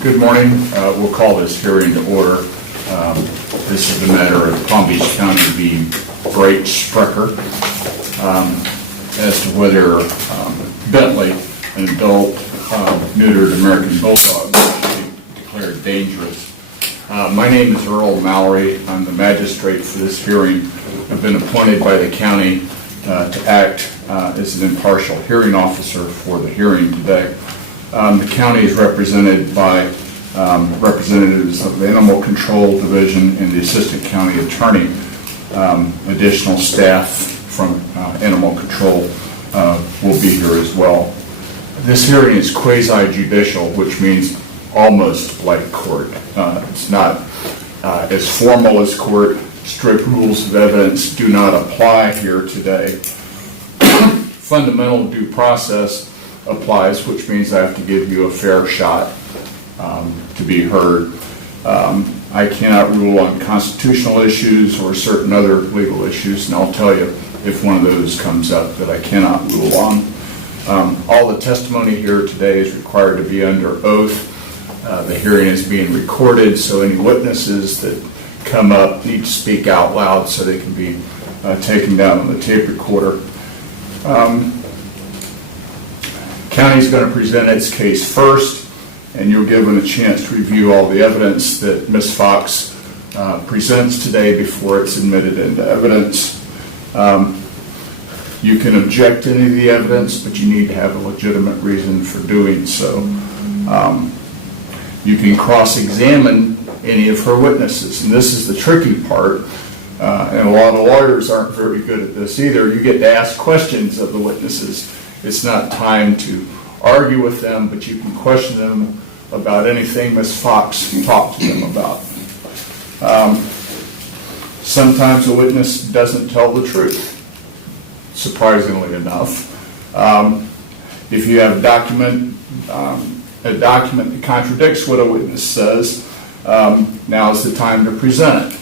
Good morning. We'll call this hearing to order. This is the matter of Palm Beach County v. Breitspecher as to whether Bentley, an adult neutered American bulldog, should be declared dangerous. My name is Earl Mallory. I'm the magistrate for this hearing. I've been appointed by the county to act as an impartial hearing officer for the hearing today. The county is represented by representatives of the Animal Control Division and the Assistant County Attorney. Additional staff from Animal Control will be here as well. This hearing is quasi-judicial, which means almost like court. It's not as formal as court. Strict rules of evidence do not apply here today. Fundamental due process applies, which means I have to give you a fair shot to be heard. I cannot rule on constitutional issues or certain other legal issues, and I'll tell you if one of those comes up that I cannot rule on. All the testimony here today is required to be under oath. The hearing is being recorded, so any witnesses that come up need to speak out loud so they can be taken down on the tape recorder. County is going to present its case first, and you're given a chance to review all the evidence that Ms. Fox presents today before it's admitted into evidence. You can object to any of the evidence, but you need to have a legitimate reason for doing so. You can cross-examine any of her witnesses, and this is the tricky part, and a lot of lawyers aren't very good at this either. You get to ask questions of the witnesses. It's not time to argue with them, but you can question them about anything Ms. Fox talked to them about. Sometimes a witness doesn't tell the truth, surprisingly enough. If you have a document that contradicts what a witness says, now is the time to present it.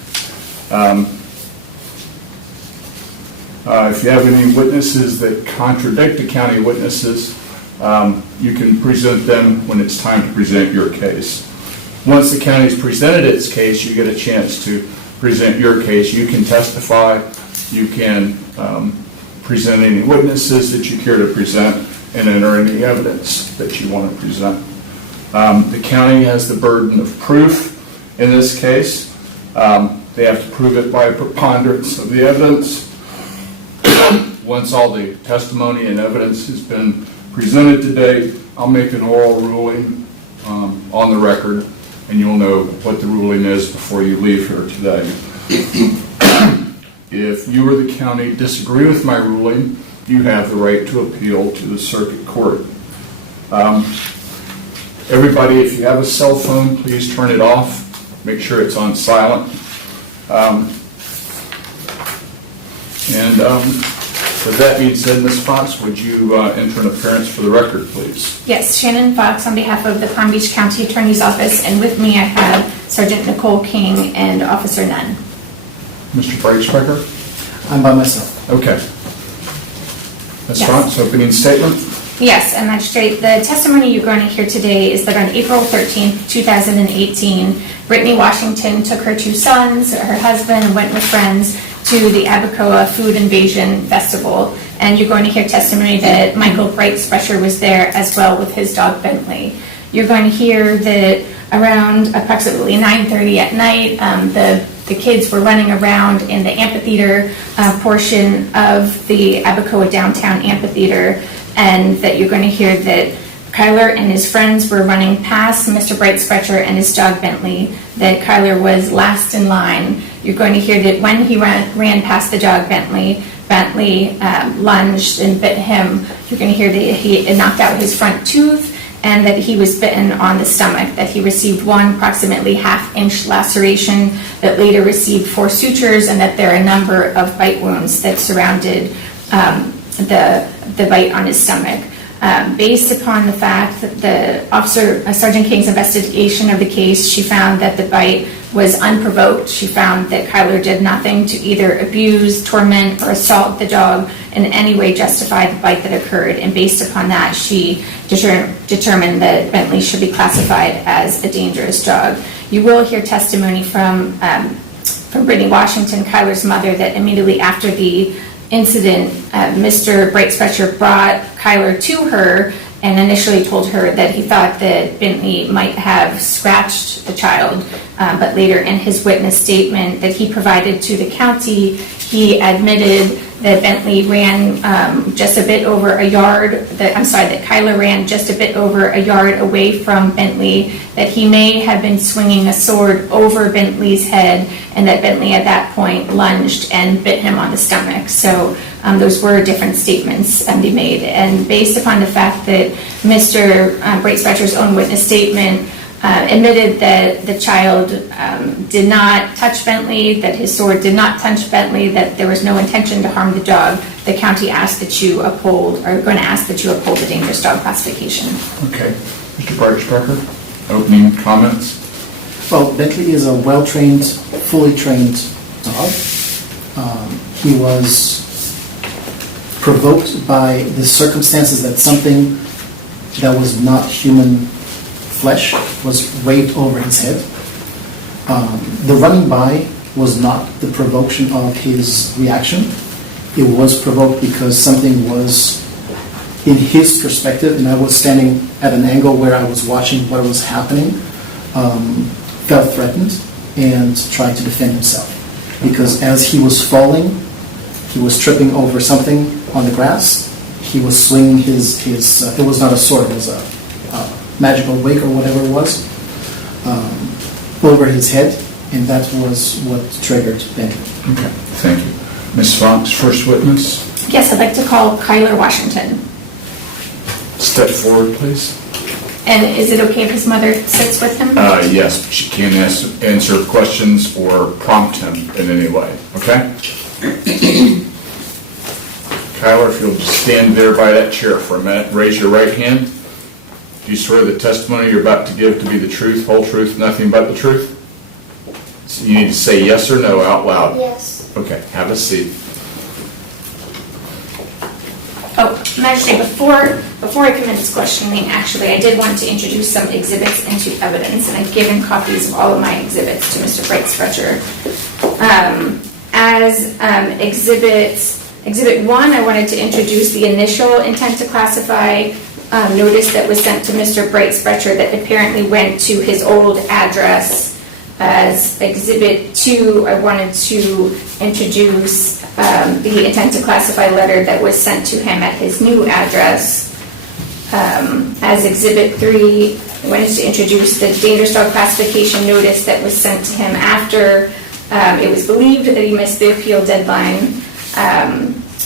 If you have any witnesses that contradict the county witnesses, you can present them when it's time to present your case. Once the county's presented its case, you get a chance to present your case. You can testify, you can present any witnesses that you care to present, and enter any evidence that you want to present. The county has the burden of proof in this case. They have to prove it by a preponderance of the evidence. Once all the testimony and evidence has been presented today, I'll make an oral ruling on the record, and you'll know what the ruling is before you leave here today. If you or the county disagree with my ruling, you have the right to appeal to the circuit court. Everybody, if you have a cell phone, please turn it off. Make sure it's on silent. With that being said, Ms. Fox, would you enter an appearance for the record, please? Yes, Shannon Fox on behalf of the Palm Beach County Attorney's Office, and with me I have Sergeant Nicole King and Officer Nunn. Mr. Breitspecher? I'm by myself. Okay. Ms. Yes. Fox, opening statement? Yes, and Magistrate, the testimony you're going to hear today is that on April 13th, 2018, Brittany Washington took her two sons, her husband, and went with friends to the Abacoa Food Invasion Festival. And you're going to hear testimony that Michael Breitspecher was there as well with his dog Bentley. You're going to hear that around approximately 9:30 at night, the kids were running around in the amphitheater portion of the Abacoa downtown amphitheater, and that you're going to hear that Kyler and his friends were running past Mr. Breitspecher and his dog Bentley, that Kyler was last in line. You're going to hear that when he ran past the dog Bentley lunged and bit him. You're going to hear that he knocked out his front tooth, and that he was bitten on the stomach, that he received one approximately half-inch laceration that later received 4 sutures, and that there are a number of bite wounds that surrounded the bite on his stomach. Based upon the fact that Sergeant King's investigation of the case, she found that the bite was unprovoked. She found that Kyler did nothing to either abuse, torment, or assault the dog in any way justify the bite that occurred. And based upon that, she determined that Bentley should be classified as a dangerous dog. You will hear testimony from Brittany Washington, Kyler's mother, that immediately after the incident, Mr. Breitspecher brought Kyler to her and initially told her that he thought that Bentley might have scratched the child, but later in his witness statement that he provided to the county, he admitted that Bentley ran just a bit over a yard, that Kyler ran just a bit over a yard away from Bentley, that he may have been swinging a sword over Bentley's head, and that Bentley at that point lunged and bit him on the stomach. So those were different statements he made. And based upon the fact that Mr. Breitspecher's own witness statement admitted that the child did not touch Bentley, that his sword did not touch Bentley, that there was no intention to harm the dog, the county asked that you uphold, or going to ask that you uphold the dangerous dog classification. Okay. Mr. Breitspecher, opening comments? Well, Bentley is a well-trained, fully trained dog. He was provoked by the circumstances that something that was not human flesh was waved over his head. The running by was not the provocation of his reaction. It was provoked because something was, in his perspective, and I was standing at an angle where I was watching what was happening, felt threatened and tried to defend himself. Because as he was falling, he was tripping over something on the grass. He was swinging his it was not a sword, it was a magical wig or whatever it was, over his head, and that was what triggered Bentley. Okay, thank you. Ms. Fox, first witness. Yes, I'd like to call Kyler Washington. Step forward, please. And is it okay if his mother sits with him? Yes, she can answer questions or prompt him in any way, okay? Kyler, if you'll just stand there by that chair for a minute, raise your right hand. Do you swear the testimony you're about to give to be the truth, whole truth, nothing but the truth? So you need to say yes or no out loud. Yes. Okay, have a seat. Oh, Magistrate, before I commence questioning, actually, I did want to introduce some exhibits into evidence, and I've given copies of all of my exhibits to Mr. Breitspecher. As Exhibit 1, I wanted to introduce the initial intent to classify notice that was sent to Mr. Breitspecher that apparently went to his old address. As Exhibit 2, I wanted to introduce the intent to classify letter that was sent to him at his new address. As Exhibit 3, I wanted to introduce the dangerous dog classification notice that was sent to him after it was believed that he missed the appeal deadline.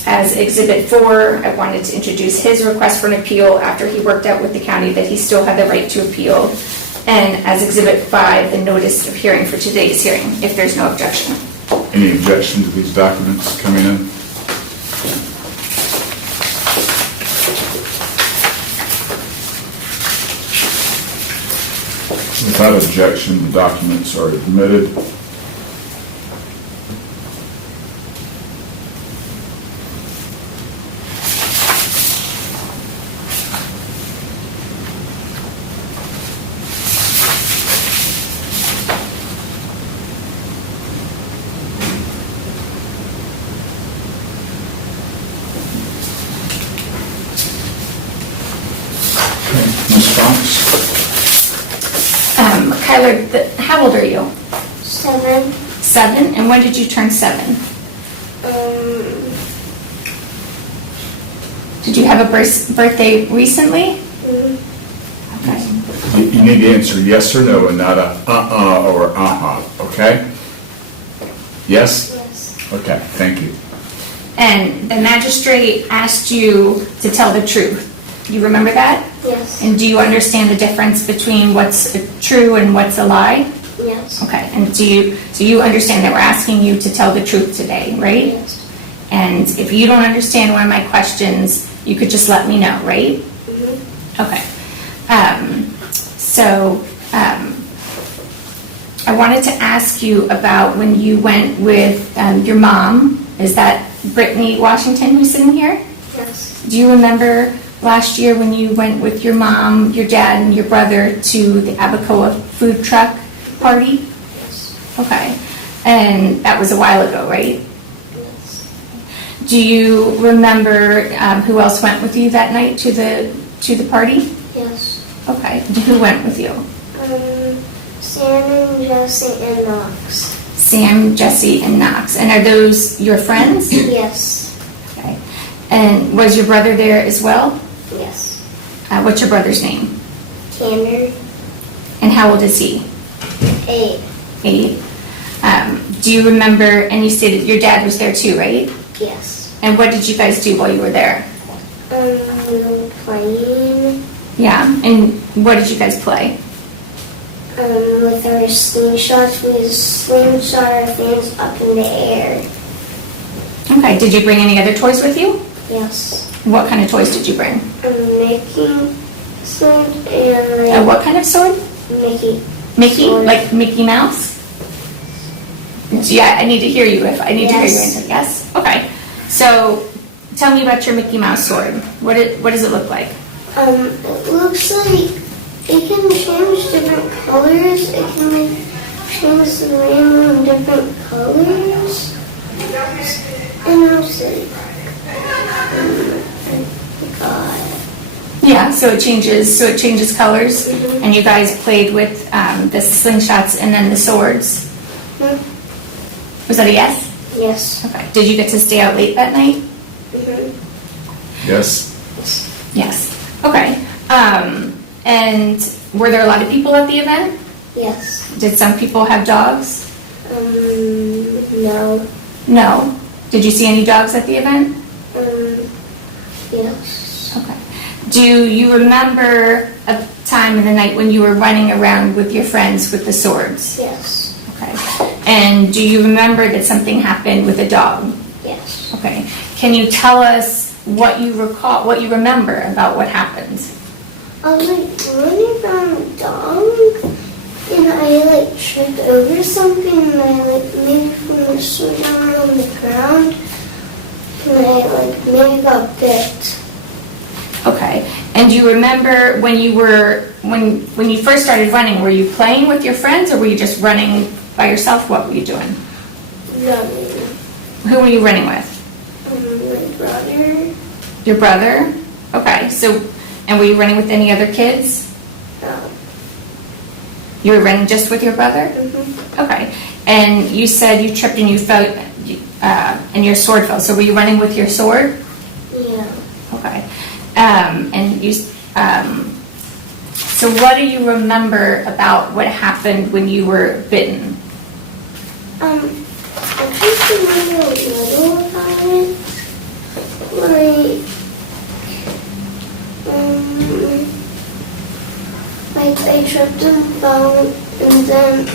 As Exhibit 4, I wanted to introduce his request for an appeal after he worked out with the county that he still had the right to appeal. And as Exhibit 5, the notice of hearing for today's hearing, if there's no objection. Any objection to these documents coming in? Without objection, the documents are admitted. Ms. Fox? Kyler, how old are you? 7. 7? And when did you turn 7? Did you have a birthday recently? Okay. You need to answer yes or no and not a or okay? Yes? Yes. Okay, thank you. And the magistrate asked you to tell the truth. You remember that? Yes. And do you understand the difference between what's true and what's a lie? Yes. Okay. And so you understand that we're asking you to tell the truth today, right? Yes. And if you don't understand one of my questions, you could just let me know, right? Okay. So, I wanted to ask you about when you went with your mom. Is that Brittany Washington who's sitting here? Yes. Do you remember last year when you went with your mom, your dad, and your brother to the Abacoa food truck party? Yes. Okay. And that was a while ago, right? Yes. Do you remember who else went with you that night to the party? Yes. Okay. Who went with you? Sam and Jesse and Knox. Sam, Jesse, and Knox. And are those your friends? Yes. Okay. And was your brother there as well? Yes. What's your brother's name? Tanner. And how old is he? 8. 8. Do you remember, and you stated your dad was there too, right? Yes. And what did you guys do while you were there? We were playing Yeah. And what did you guys play? with our slingshots. We slingshot our things up in the air. Okay. Did you bring any other toys with you? Yes. What kind of toys did you bring? Making sword and What kind of sword? Mickey. Mickey? Sword. Like Mickey Mouse? Yeah, I need to hear you if I need to hear you Yes. answer. Yes? Okay. So tell me about your Mickey Mouse sword. What does it look like? It looks like it can change different colors. It can change the rainbow in different colors. And also, God. Yeah, so it changes colors, Mhm. and you guys played with the slingshots and then the swords. Was that a yes? Yes. Okay. Did you get to stay out late that night? Mhm. Yes. Yes. Okay. And were there a lot of people at the event? Yes. Did some people have dogs? No. No. Did you see any dogs at the event? Yes. Okay. Do you remember a time in the night when you were running around with your friends with the swords? Yes. Okay. And do you remember that something happened with a dog? Yes. Okay. Can you tell us what you remember about what happened? I was running around a dog, and I tripped over something, and I maybe from the sword down on the ground, and I maybe got bit. Okay. And do you remember when you first started running, were you playing with your friends or were you just running by yourself? What were you doing? Running. Who were you running with? My brother. Your brother? Okay. And were you running with any other kids? You were running just with your brother? Okay. And you said you tripped and you fell, and your sword fell. So were you running with your sword? Yeah. Okay. So what do you remember about what happened when you were bitten? I just remember a little about it. I tripped and fell, and then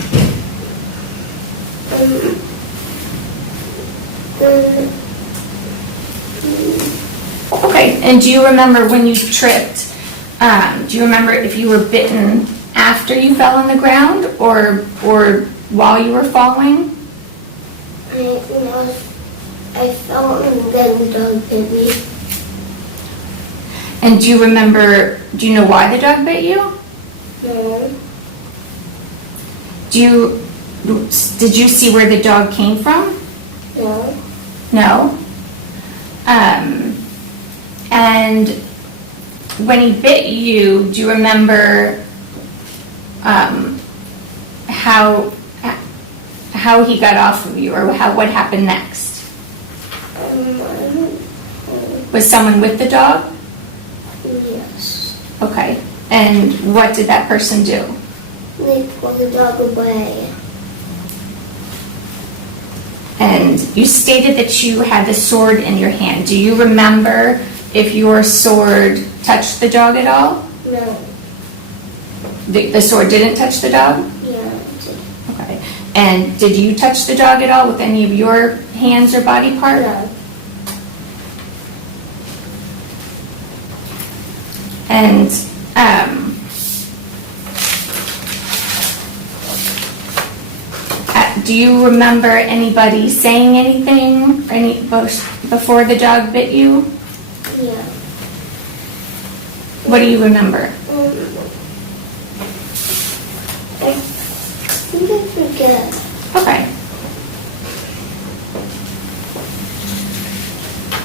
Okay, and do you remember when you tripped, do you remember if you were bitten after you fell on the ground or while you were falling? I fell and then the dog bit me. And do you know why the dog bit you? No. Did you see where the dog came from? No. No? And when he bit you, do you remember how he got off of you or what happened next? I don't know. Was someone with the dog? Yes. Okay. And what did that person do? They pulled the dog away. And you stated that you had the sword in your hand. Do you remember if your sword touched the dog at all? No. The sword didn't touch the dog? Yeah, it did. Okay. And did you touch the dog at all with any of your hands or body part? No. And, do you remember anybody saying anything before the dog bit you? Yeah. What do you remember? I think I forget. Okay.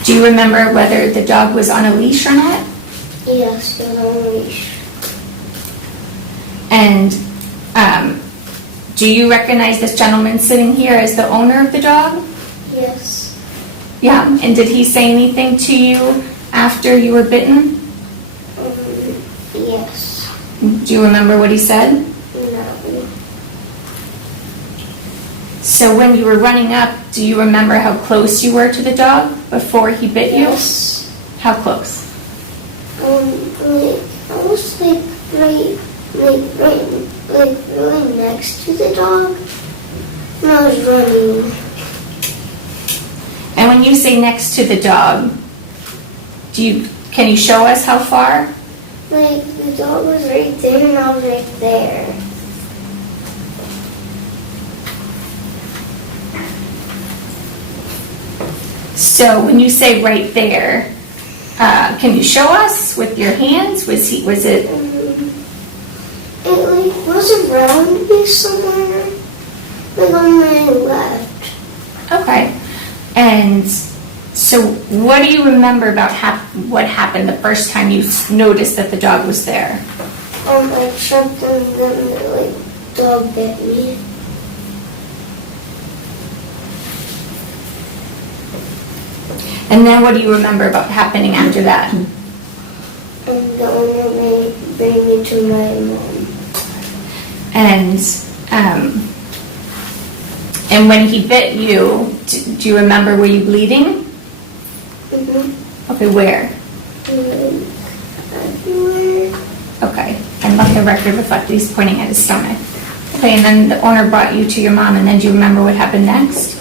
Do you remember whether the dog was on a leash or not? Yes, the leash. And do you recognize this gentleman sitting here as the owner of the dog? Yes. Yeah. And did he say anything to you after you were bitten? Yes. Do you remember what he said? No. So when you were running up, do you remember how close you were to the dog before he bit you? Yes. How close? I was really next to the dog when I was running. And when you say next to the dog, can you show us how far? Like, the dog was right there and I was right there. So when you say right there, can you show us with your hands? Was it? It was around me somewhere, on my left. Okay. And so what do you remember about what happened the first time you noticed that the dog was there? I tripped and then the dog bit me. And then what do you remember about happening after that? And the owner bring me to my mom. And when he bit you, do you remember, were you bleeding? Mm-hmm. Okay, where? Everywhere. Okay, and let the record reflect that he's pointing at his stomach. Okay, and then the owner brought you to your mom, and then do you remember what happened next?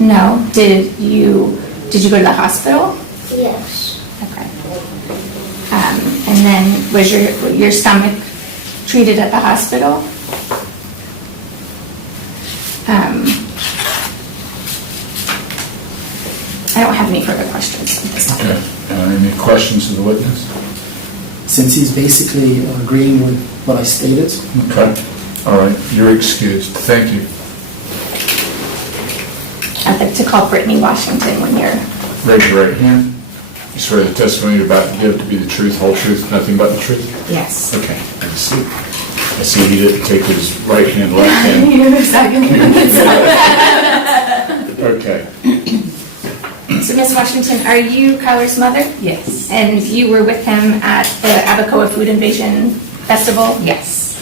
No. Did you go to the hospital? Yes. Okay. And then was your stomach treated at the hospital? I don't have any further questions at this time. Okay. Any questions of the witness? Since he's basically agreeing with what I stated, Okay. All right. You're excused. Thank you. I'd like to call Brittany Washington when you're... Raise your right hand. You swear the testimony you're about to give to be the truth, whole truth, nothing but the truth? Yes. Okay. I see he didn't take his right hand, left hand. Okay. So, Ms. Washington, are you Kyler's mother? Yes. And you were with him at the Abacoa Food and Vision Festival? Yes.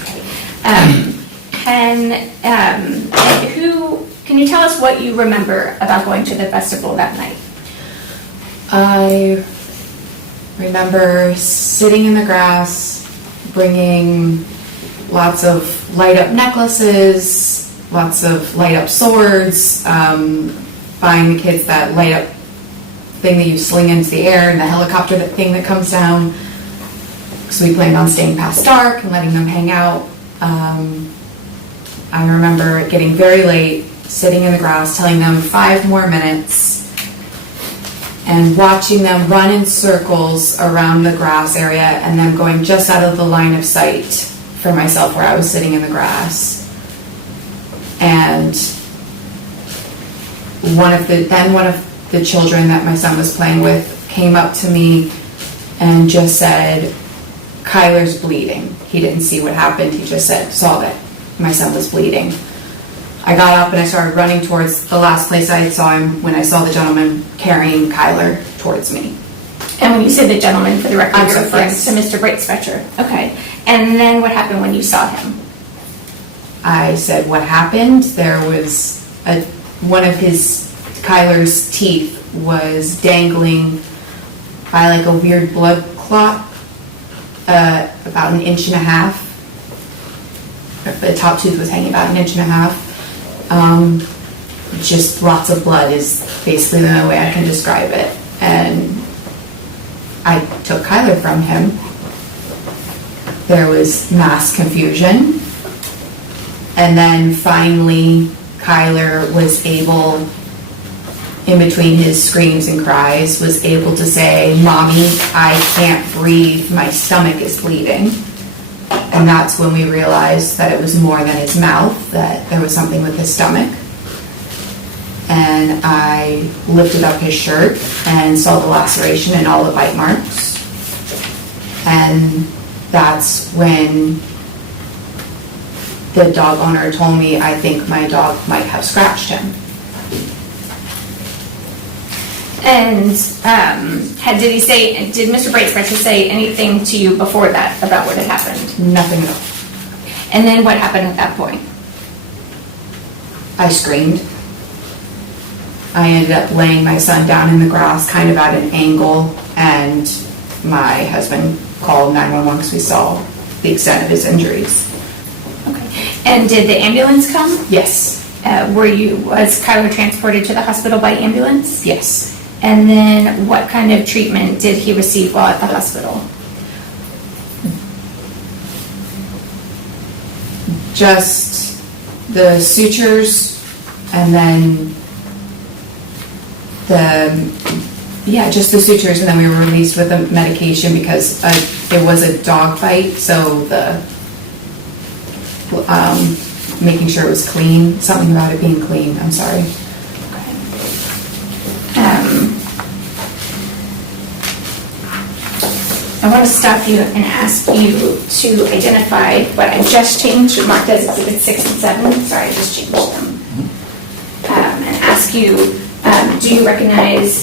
Can you tell us what you remember about going to the festival that night? I remember sitting in the grass, bringing lots of light up necklaces, lots of light up swords, buying the kids that light up thing that you sling into the air and the helicopter thing that comes down. So we planned on staying past dark and letting them hang out. I remember it getting very late, sitting in the grass, telling them 5 more minutes, and watching them run in circles around the grass area and then going just out of the line of sight for myself where I was sitting in the grass. And one of the children that my son was playing with came up to me and just said, "Kyler's bleeding." He didn't see what happened, he just saw that my son was bleeding. I got up and I started running towards the last place I saw him when I saw the gentleman carrying Kyler towards me. And when you say the gentleman, for the record, I'm you're sorry, referring to Mr. Breitspecher. Okay. And then what happened when you saw him? I said, "What happened?" There was one of Kyler's teeth was dangling by like a weird blood clot, about 1.5 inches. The top tooth was hanging about 1.5 inches. Just lots of blood is basically the only way I can describe it. And I took Kyler from him, there was mass confusion. And then finally, Kyler was able, in between his screams and cries, was able to say, "Mommy, I can't breathe, my stomach is bleeding." And that's when we realized that it was more than his mouth, that there was something with his stomach. And I lifted up his shirt and saw the laceration and all the bite marks. And that's when the dog owner told me, "I think my dog might have scratched him." And did Mr. Breitspecher say anything to you before that about what had happened? Nothing at all. And then what happened at that point? I screamed. I ended up laying my son down in the grass, kind of at an angle, and my husband called 911 because we saw the extent of his injuries. Okay. And did the ambulance come? Yes. Was Kyler transported to the hospital by ambulance? Yes. And then what kind of treatment did he receive while at the hospital? Just the sutures, and then just the sutures, and then we were released with the medication because it was a dog bite, so the making sure it was clean, something about it being clean, I'm sorry. I want to stop you and ask you to identify what I just changed, marked as Exhibit 6 and 7. Sorry, I just changed them. And ask you, do you recognize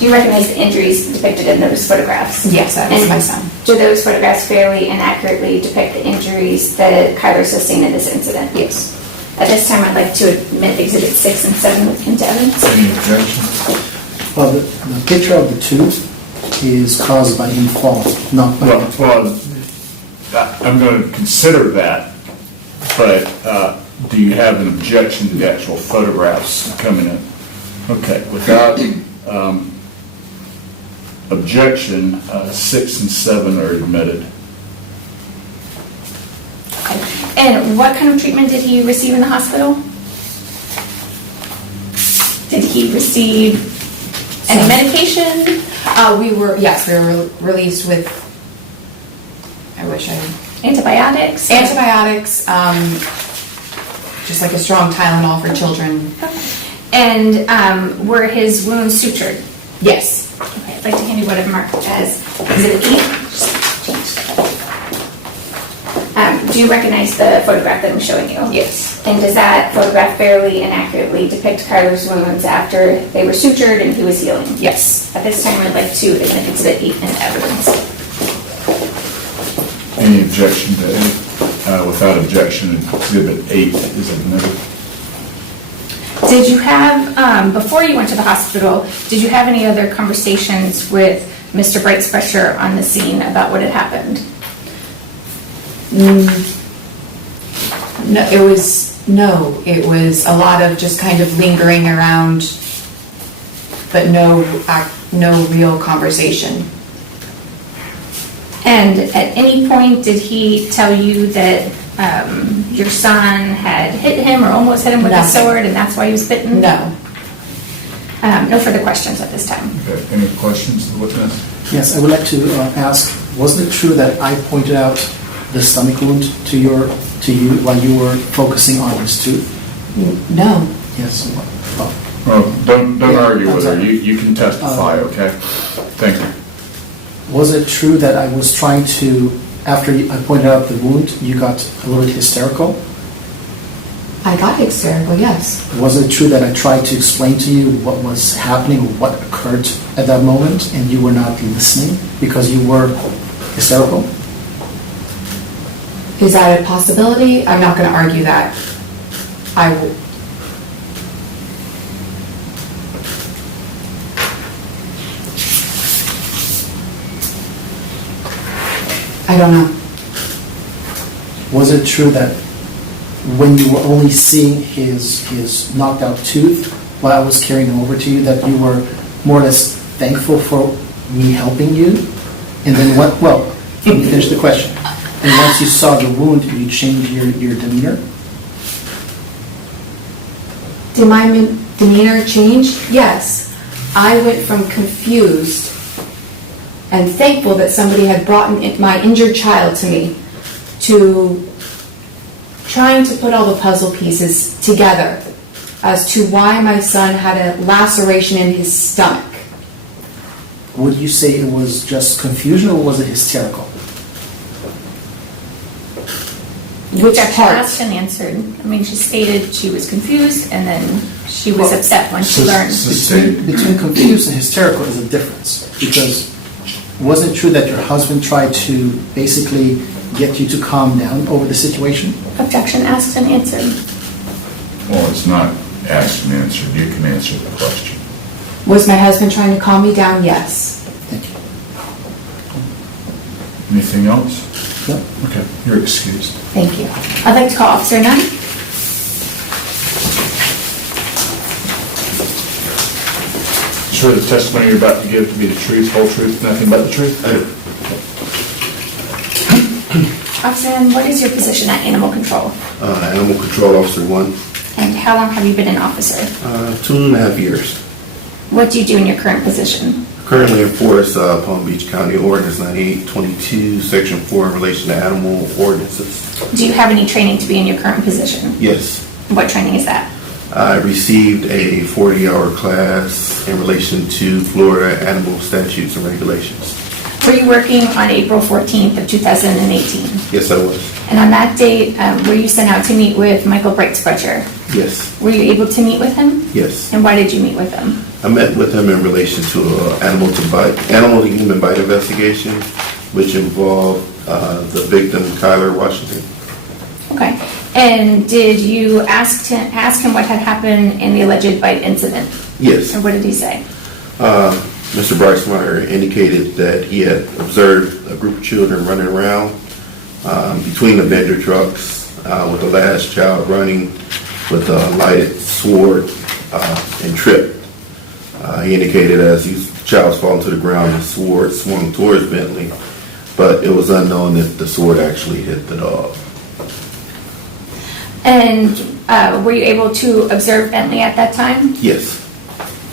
the injuries depicted in those photographs? Yes, that was And my son. Do those photographs fairly and accurately depict the injuries that Kyler sustained in this incident? Yes. At this time, I'd like to admit Exhibit 6 and 7 into evidence. Any objections? Well, the picture of the tooth is caused by him falling, not by... Well, I'm going to consider that, but do you have an objection to the actual photographs coming in? Okay, without objection, 6 and 7 are admitted. Okay. And what kind of treatment did he receive in the hospital? Did he receive any medication? We were released with, Antibiotics? antibiotics, just like a strong Tylenol for children. And were his wounds sutured? Yes. Okay, I'd like to hand you what I've marked as Exhibit E. Just change that. Do you recognize the photograph that I'm showing you? Yes. And does that photograph fairly and accurately depict Kyler's wounds after they were sutured and he was healing? Yes. At this time, I'd like to admit Exhibit 8 into evidence. Any objection to 8? Without objection, Exhibit 8 is admitted. Did you have, before you went to the hospital, did you have any other conversations with Mr. Breitspecher on the scene about what had happened? No, it was a lot of just kind of lingering around, but no real conversation. And at any point, did he tell you that your son had hit him or almost hit him with a Nothing. sword and that's why he was bitten? No. No further questions at this time. Okay, any questions to the witness? Yes, I would like to ask, wasn't it true that I pointed out the stomach wound to you while you were focusing on his tooth? No. Yes. Oh. Well, don't Yeah, argue I'm with her. sorry. You can testify, okay? Thank you. Was it true that I was trying to, after I pointed out the wound, you got a little bit hysterical? I got hysterical, yes. Was it true that I tried to explain to you what was happening, or what occurred at that moment, and you were not listening because you were hysterical? Is that a possibility? I'm not going to argue that. I don't know. Was it true that when you were only seeing his knocked out tooth while I was carrying him over to you, that you were more or less thankful for me helping you? And then what, well, let me finish the question. And once you saw the wound, you changed your demeanor? Did my demeanor change? Yes. I went from confused and thankful that somebody had brought my injured child to me to trying to put all the puzzle pieces together as to why my son had a laceration in his stomach. Would you say it was just confusion or was it hysterical? Which Objection part? asked and answered. I mean, she stated she was confused, and then she was upset when she learned. Between confused and hysterical is a difference, because wasn't it true that your husband tried to basically get you to calm down over the situation? Objection asked and answered. Well, it's not asked and answered. You can answer the question. Was my husband trying to calm me down? Yes. Thank you. Anything else? No? Okay, you're excused. Thank you. I'd like to call Officer Nunn. Sure the testimony you're about to give to be the truth, whole truth, nothing but the truth? I do. Officer Nunn, what is your position at Animal Control? Animal Control Officer 1, And how long have you been an officer? 2.5 years. What do you do in your current position? Currently enforce Palm Beach County Ordinance 9822, Section 4 in relation to animal ordinances. Do you have any training to be in your current position? Yes, What training is that? I received a 40-hour class in relation to Florida animal statutes and regulations. Were you working on April 14th of 2018? Yes, I was. And on that date, were you sent out to meet with Michael Breitspecher? Yes, Were you able to meet with him? yes. And why did you meet with him? I met with him in relation to an animal to human bite investigation, which involved the victim, Kyler Washington. Okay. And did you ask him what had happened in the alleged bite incident? Yes. Or what did he say? Mr. Breitspecher indicated that he had observed a group of children running around between the vendor trucks with the last child running with a lighted sword and tripped. He indicated as the child was falling to the ground, the sword swung towards Bentley, but it was unknown if the sword actually hit the dog. And were you able to observe Bentley at that time? Yes.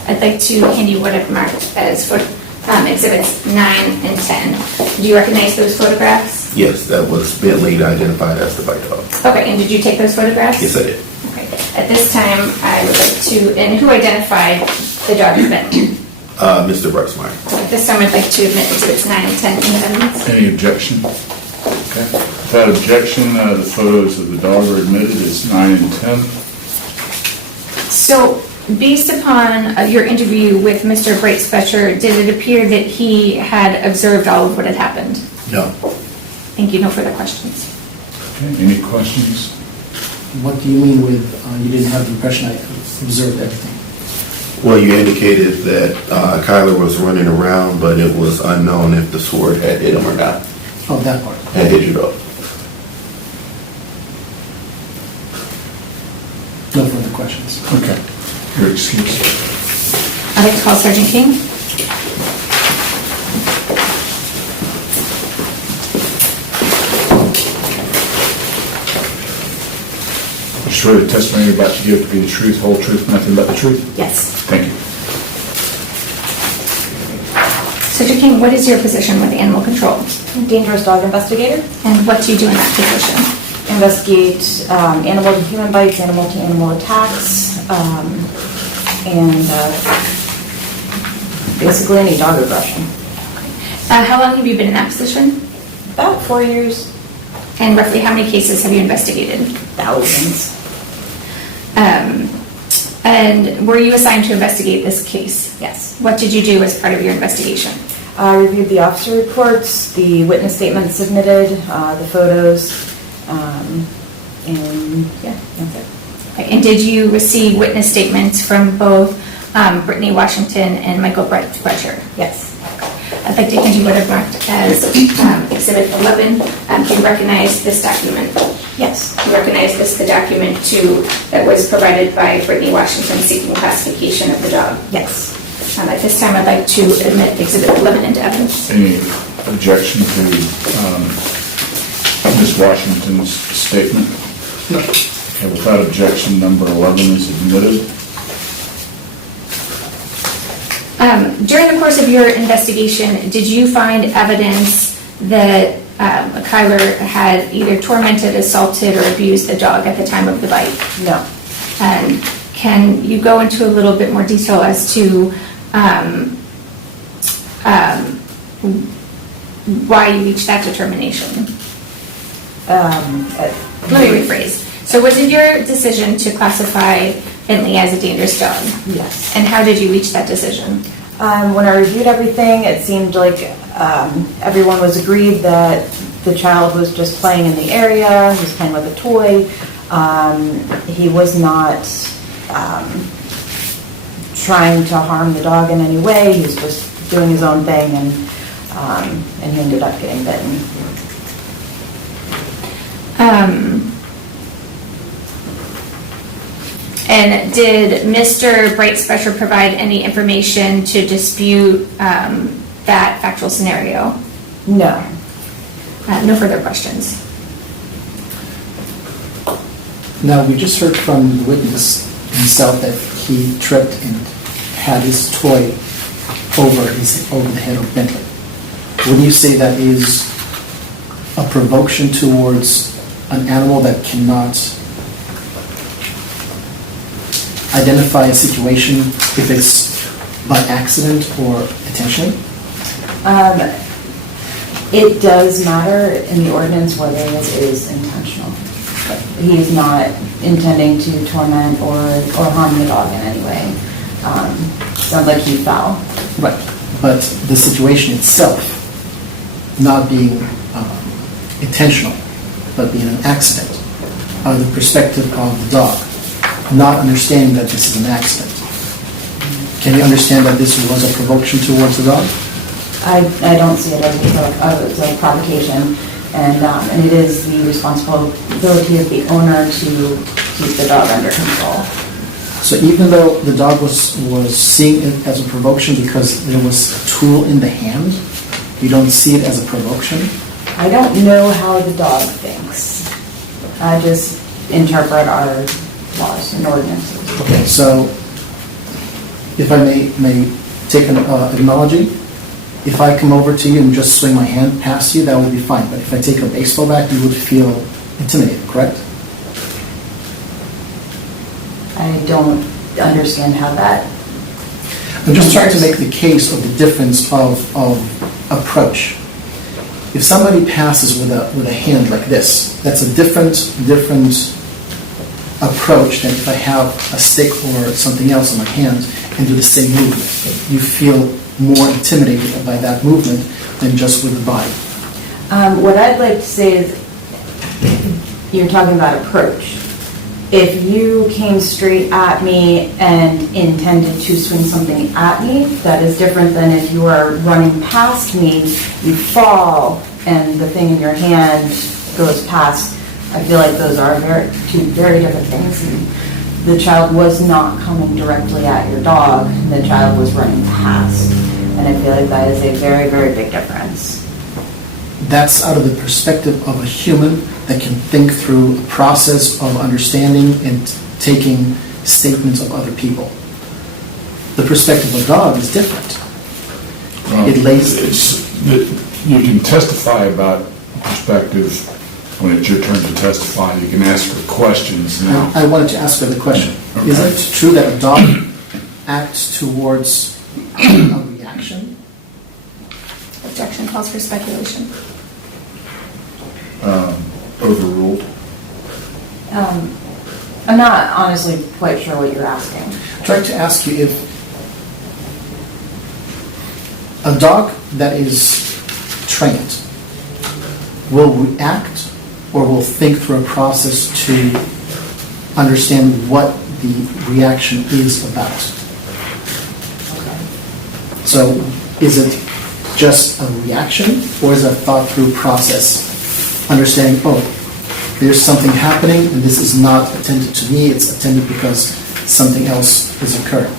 I'd like to hand you what I've marked as exhibits 9 and 10. Do you recognize those photographs? Yes, that was Bentley identified as the bite dog. Okay, and did you take those photographs? Yes, I did. Okay. At this time, I would like to, and who identified the dog as Bentley? Mr. Breitspecher. At this time, I'd like to admit exhibits 9 and 10 in evidence. Any objection? Okay. Without objection, the photos of the dog are admitted as 9 and 10. So, based upon your interview with Mr. Breitspecher, did it appear that he had observed all of what had happened? No. Thank you. No further questions. Okay, any questions? What do you mean with, you didn't have the impression I observed everything? Well, you indicated that Kyler was running around, but it was unknown if the sword had hit him or not. Oh, that part. Had hit your dog. No further questions. Okay, you're excused. I'd like to call Sergeant King. You swear the testimony you're about to give to be the truth, whole truth, nothing but the truth? Yes. Thank you. Sergeant King, what is your position with Animal Control? Dangerous dog investigator. And what do you do in that position? Investigate animal to human bites, animal to animal attacks, and basically any dog aggression. How long have you been in that position? About 4 years, And roughly how many cases have you investigated? thousands. And were you assigned to investigate this case? Yes. What did you do as part of your investigation? I reviewed the officer reports, the witness statements submitted, the photos, and yeah, that's it. Okay, and did you receive witness statements from both Brittany Washington and Michael Breitspecher? Yes. I'd like to hand you what I've marked as Exhibit 11. Do you recognize this document? Yes. Do you recognize this, the document that was provided by Brittany Washington seeking classification of the dog? Yes. At this time, I'd like to admit Exhibit 11 into evidence. Any objection to Ms. Washington's statement? No. Okay, without objection, number 11 is admitted. During the course of your investigation, did you find evidence that Kyler had either tormented, assaulted, or abused the dog at the time of the bite? No. Can you go into a little bit more detail as to why you reached that determination? Let me rephrase. So was it your decision to classify Bentley as a dangerous dog? Yes. And how did you reach that decision? When I reviewed everything, it seemed like everyone was agreed that the child was just playing in the area, he was playing with a toy. He was not trying to harm the dog in any way. He was just doing his own thing, and he ended up getting bitten. And did Mr. Breitspecher provide any information to dispute that factual scenario? No. No further questions. Now, we just heard from the witness himself that he tripped and had his toy over the head of Bentley. Would you say that is a provocation towards an animal that cannot identify a situation if it's by accident or intentionally? It does matter in the ordinance whether it is intentional. He is not intending to torment or harm the dog in any way. Sounds like he fell. Right. But the situation itself, not being intentional, but being an accident, out of the perspective of the dog, not understanding that this is an accident. Can you understand that this was a provocation towards the dog? I don't see it as a provocation, and it is the responsibility of the owner to keep the dog under control. So even though the dog was seeing it as a provocation because there was a tool in the hand, you don't see it as a provocation? I don't know how the dog thinks. I just interpret our laws and ordinances. Okay, so if I may take an analogy, if I come over to you and just swing my hand past you, that would be fine. But if I take a baseball bat, you would feel intimidated, correct? I don't understand how that... I'm just trying to make the case of the difference of approach. If somebody passes with a hand like this, that's a different approach than if I have a stick or something else in my hand and do the same movement. You feel more intimidated by that movement than just with the body. What I'd like to say is, you're talking about approach. If you came straight at me and intended to swing something at me, that is different than if you are running past me, you fall, and the thing in your hand goes past. I feel like those are two very different things. And the child was not coming directly at your dog. The child was running past. And I feel like that is a very, very big difference. That's out of the perspective of a human that can think through a process of understanding and taking statements of other people. The perspective of a dog is different. It lays... You can testify about perspective when it's your turn to testify. You can ask her questions now. I wanted to ask her the question. Okay. Is it true that a dog acts towards a reaction? Objection calls for speculation. Overruled. I'm not honestly quite sure what you're asking. I'm trying to ask you if a dog that is trained will react or will think through a process to understand what the reaction is about. So is it just a reaction or is it a thought through process? Understanding, oh, there's something happening and this is not attended to me, it's attended because something else is occurring.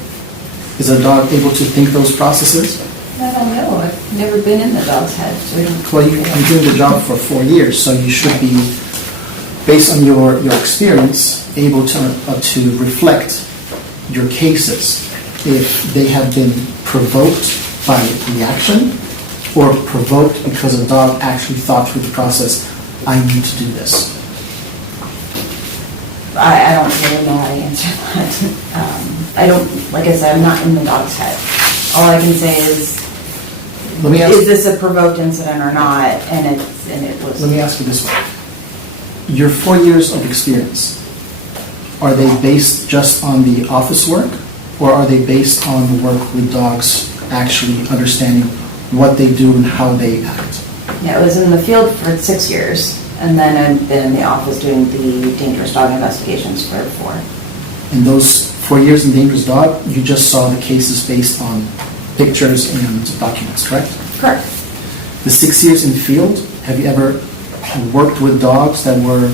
Is a dog able to think those processes? I don't know, I've never been in the dog's head, so I don't. Well, you're doing the job for 4 years, so you should be, based on your experience, able to reflect your cases if they have been provoked by reaction or provoked because a dog actually thought through the process, I need to do this. I don't really know how to answer that. I don't, like I said, I'm not in the dog's head. All I can say is, Let me ask, is this a provoked incident or not? And it was. let me ask you this way. Your 4 years of experience, are they based just on the office work, or are they based on the work with dogs actually understanding what they do and how they act? Yeah, I was in the field for 6 years, and then I've been in the office doing the dangerous dog investigations for 4. In those 4 years in Dangerous Dog, you just saw the cases based on pictures and documents, correct? Correct. The 6 years in the field, have you ever worked with dogs that were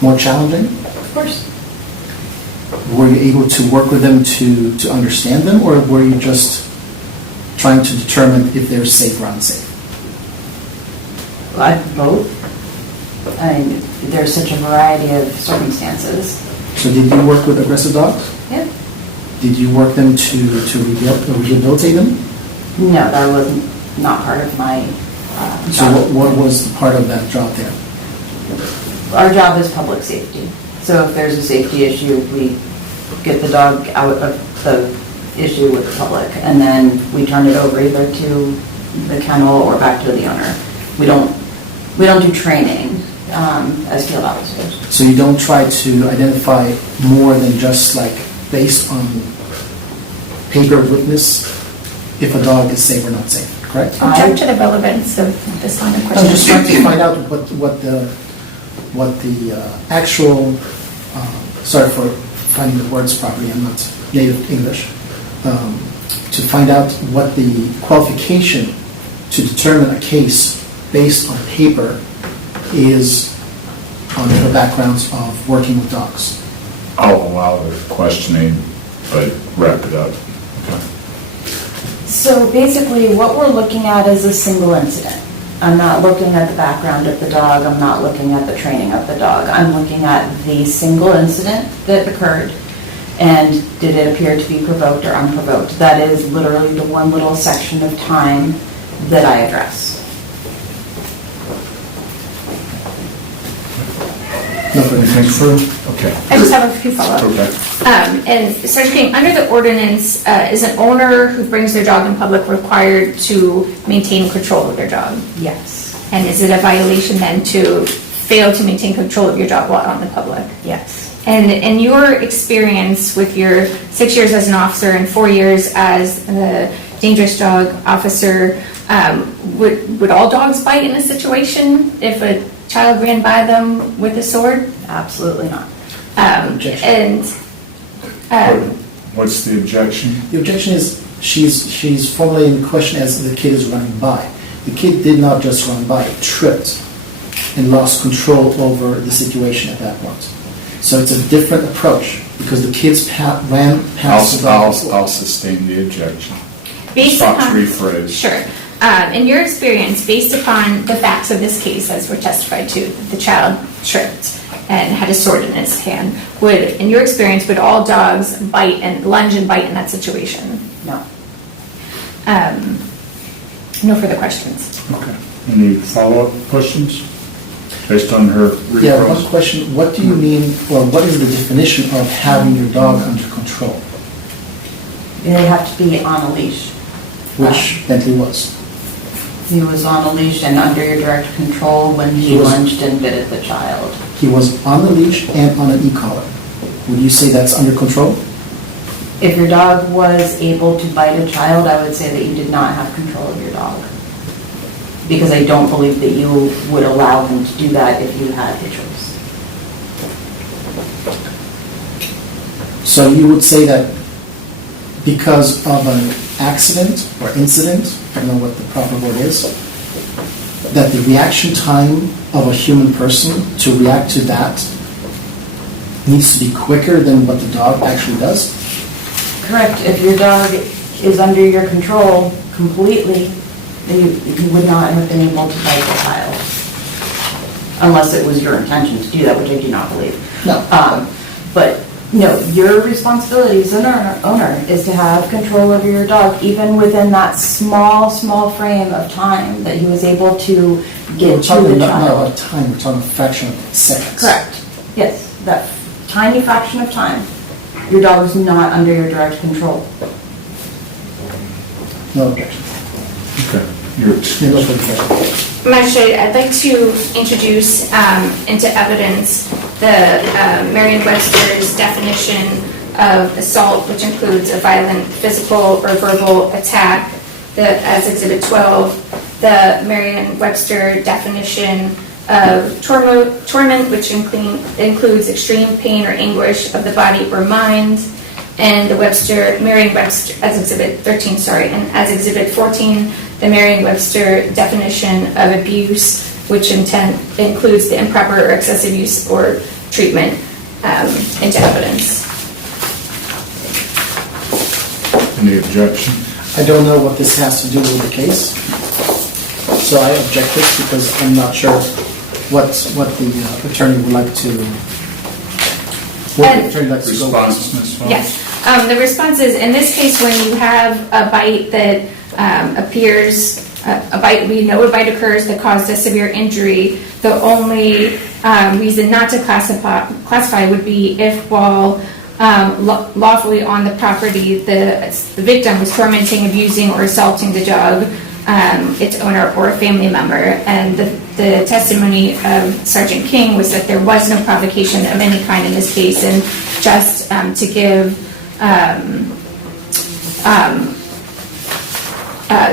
more challenging? Of course. Were you able to work with them to understand them, or were you just trying to determine if they're safe or unsafe? Well, both. I mean, there's such a variety of circumstances. So did you work with aggressive dogs? Yeah. Did you work them to rehabilitate them? No, that wasn't, not part of my So job. what was the part of that job there? Our job is public safety. So if there's a safety issue, we get the dog out of the issue with the public, and then we turn it over either to the kennel or back to the owner. We don't do training as field officers. So you don't try to identify more than just like based on paper witness if a dog is safe or not safe, correct? Object to the relevance of this line of I'm questioning. just trying to find out what the actual, sorry for finding the words properly, I'm not native English, to find out what the qualification to determine a case based on paper is on her backgrounds of working with dogs. I'll allow the questioning, but wrap it up. So basically, what we're looking at is a single incident. I'm not looking at the background of the dog, I'm not looking at the training of the dog. I'm looking at the single incident that occurred, and did it appear to be provoked or unprovoked. That is literally the one little section of time that I address. No further Anything questions. further? Okay. I just have a few follow-up. Okay. And Sergeant King, under the ordinance, is an owner who brings their dog in public required to maintain control of their dog? Yes. And is it a violation then to fail to maintain control of your dog while on the public? Yes. And in your experience with your 6 years as an officer and 4 years as the dangerous dog officer, would all dogs bite in a situation if a child ran by them with a sword? Absolutely not. Objection. What's the objection? The objection is she's formulating the question as the kid is running by. The kid did not just run by, it tripped and lost control over the situation at that point. So it's a different approach because the kids ran past the dog. I'll sustain the objection. Based Stop to upon- rephrase. Sure. In your experience, based upon the facts of this case, as were testified to, that the child tripped and had a sword in his hand, in your experience, would all dogs bite and lunge and bite in that situation? No. No further questions. Okay. Any follow-up questions based on her Yeah, one rephrase? question, what do you mean, or what is the definition of having your dog under control? They have to be on a leash. Which Bentley was. He was on a leash and under your direct control when he He was- lunged and bit at the child. He was on the leash and on an e-collar. Would you say that's under control? If your dog was able to bite a child, I would say that you did not have control of your dog. Because I don't believe that you would allow him to do that if you had the choice. So you would say that because of an accident or incident, I don't know what the proper word is, that the reaction time of a human person to react to that needs to be quicker than what the dog actually does? correct. If your dog is under your control completely, then you would not have been able to bite the child. Unless it was your intention to do that, which I do not believe. No. But no, your responsibility as an owner is to have control over your dog, even within that small frame of time that he was able to We're get to talking the about not child. about time, we're talking a fraction of seconds. Correct. Yes, that tiny fraction of time, your dog is not under your direct control. No objection. Okay. You're Yeah, no objection. Magistrate, I'd like to introduce into evidence the Merriam-Webster's definition of assault, which includes a violent physical or verbal attack, as Exhibit 12, the Merriam-Webster definition of torment, which includes extreme pain or anguish of the body or mind, and the Merriam-Webster, as Exhibit 13, and as Exhibit 14, the Merriam-Webster definition of abuse, which includes the improper or excessive use or treatment into evidence. Any objection? I don't know what this has to do with the case, so I object it because I'm not sure what the attorney would like to, what the attorney likes to go Response, with. Ms. Fox? Yes. The response is, in this case, when you have a bite that appears, we know a bite occurs that caused a severe injury, the only reason not to classify would be if while lawfully on the property, the victim was tormenting, abusing, or assaulting the dog, its owner, or a family member. And the testimony of Sergeant King was that there was no provocation of any kind in this case, and just to give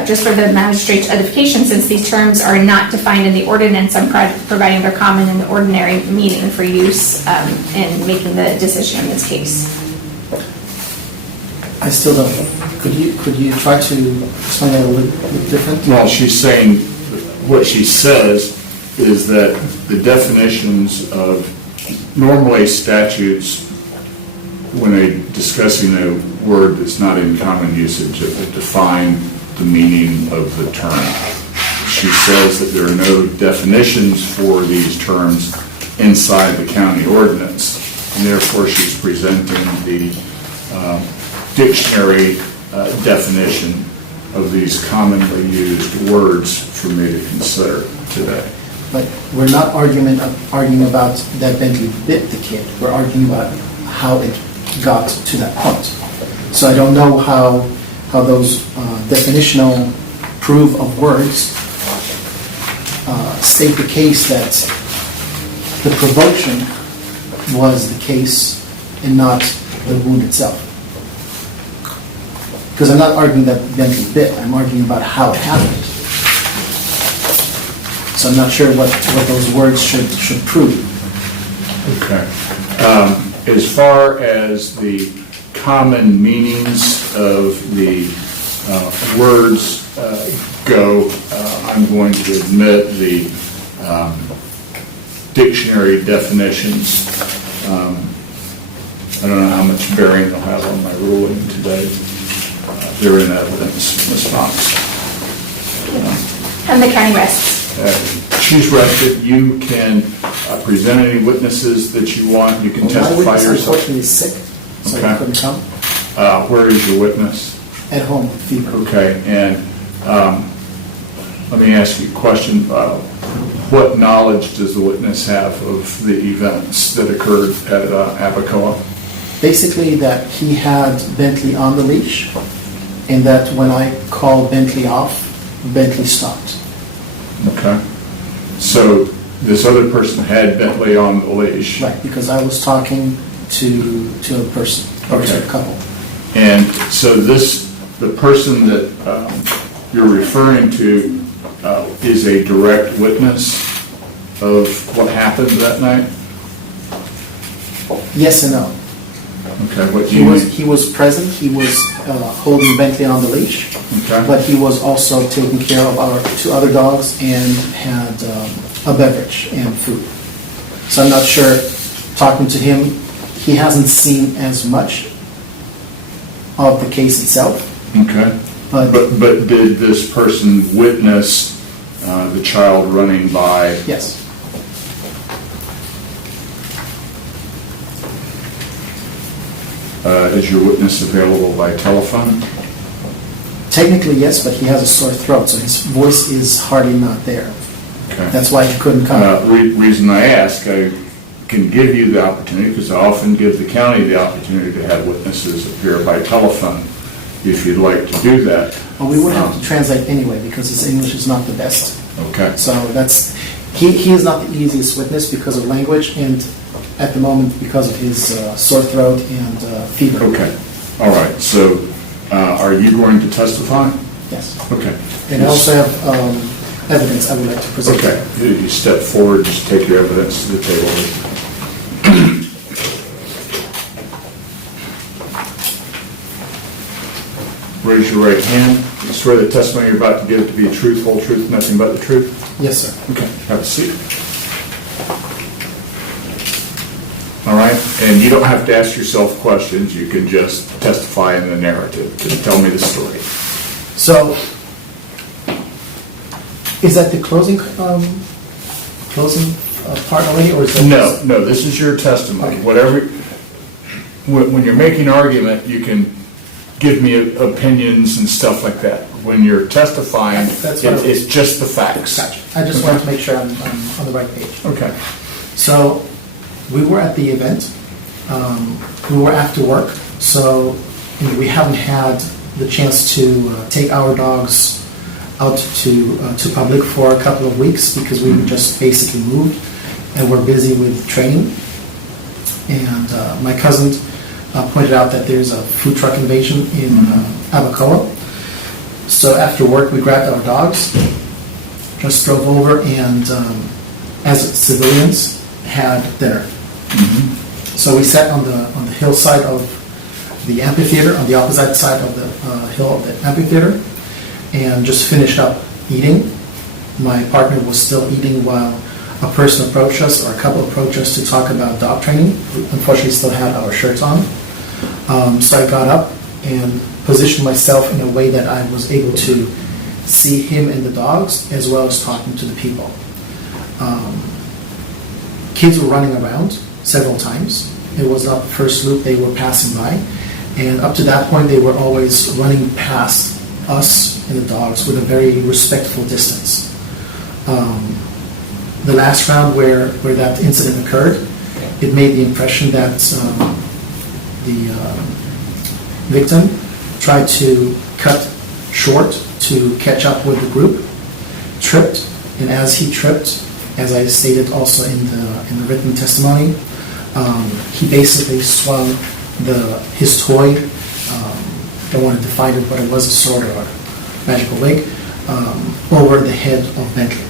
just for the magistrate's edification, since these terms are not defined in the ordinance, I'm providing their common and ordinary meaning for use in making the decision in this case. I still don't know. Could you try to explain that a little bit different? Well, she's saying, what she says is that the definitions of, normally statutes, when they're discussing a word that's not in common usage, it would define the meaning of the term. She says that there are no definitions for these terms inside the county ordinance, and therefore she's presenting the dictionary definition of these commonly used words for me to consider today. But we're not arguing about that Bentley bit the kid. We're arguing about how it got to that point. So I don't know how those definitional proof of words state the case that the provocation was the case and not the wound itself. Because I'm not arguing that Bentley bit, I'm arguing about how it happened. So I'm not sure what those words should prove. Okay. As far as the common meanings of the words go, I'm going to admit the dictionary definitions. I don't know how much bearing they'll have on my ruling today. They're in evidence, Ms. Fox. And the county rests. She's rested. You can present any witnesses that you want. You can My testify witness yourself. unfortunately is sick, so he Okay. couldn't come. Where is your witness? At home, fever. Okay, and let me ask you a question. What knowledge does the witness have of the events that occurred at Abacoa? Basically that he had Bentley on the leash, and that when I called Bentley off, Bentley stopped. Okay. So this other person had Bentley on the leash. Right, because I was talking to a person, or to a Okay. couple. And so the person that you're referring to is a direct witness of what happened that night? Yes and no. Okay, what do He you was, mean? he was present, he was holding Bentley on the leash, Okay. but he was also taking care of our two other dogs and had a beverage and food. So I'm not sure, talking to him, he hasn't seen as much of the case itself, Okay. but But did this person witness the child running by? yes. Is your witness available by telephone? Technically, yes, but he has a sore throat, so his voice is hardly not there. Okay. That's why he couldn't come. Reason I ask, I can give you the opportunity, because I often give the county the opportunity to have witnesses appear by telephone, if you'd like to do that. Well, we would have to translate anyway, because his English is not the best. Okay. So that's, he is not the easiest witness because of language, and at the moment, because of his sore throat and fever. Okay, all right, so are you going to testify? Yes. Okay. And I also have evidence I would like to present. Okay, you step forward, just take your evidence to the table. Raise your right hand. You swear the testimony you're about to give to be the truth, whole truth, nothing but the truth? Yes, sir. Okay, have a seat. All right, and you don't have to ask yourself questions, you can just testify in the narrative. Just tell me the story. So, is that the closing part already, or is that? No, this is your testimony. Okay. Whatever, when you're making argument, you can give me opinions and stuff like that. When you're testifying, That's what it's just the facts. Gotcha. I just wanted to make sure I'm on the right page. Okay. So, we were at the event. We were after work, so we haven't had the chance to take our dogs out to public for a couple of weeks because we just basically moved and we're busy with training. And my cousin pointed out that there's a food truck invasion in Abacoa. So after work, we grabbed our dogs, just drove over, and as civilians, had dinner. So we sat on the hillside of the amphitheater, on the opposite side of the hill of the amphitheater, and just finished up eating. My partner was still eating while a person approached us, or a couple approached us to talk about dog training. We unfortunately still had our shirts on. So I got up and positioned myself in a way that I was able to see him and the dogs, as well as talking to the people. Kids were running around several times. It was not the first loop they were passing by. And up to that point, they were always running past us and the dogs with a very respectful distance. The last round where that incident occurred, it made the impression that the victim tried to cut short to catch up with the group, tripped, and as he tripped, as I stated also in the written testimony, he basically swung his toy, don't want to define it, but it was a sword or a magical wig, over the head of Bentley,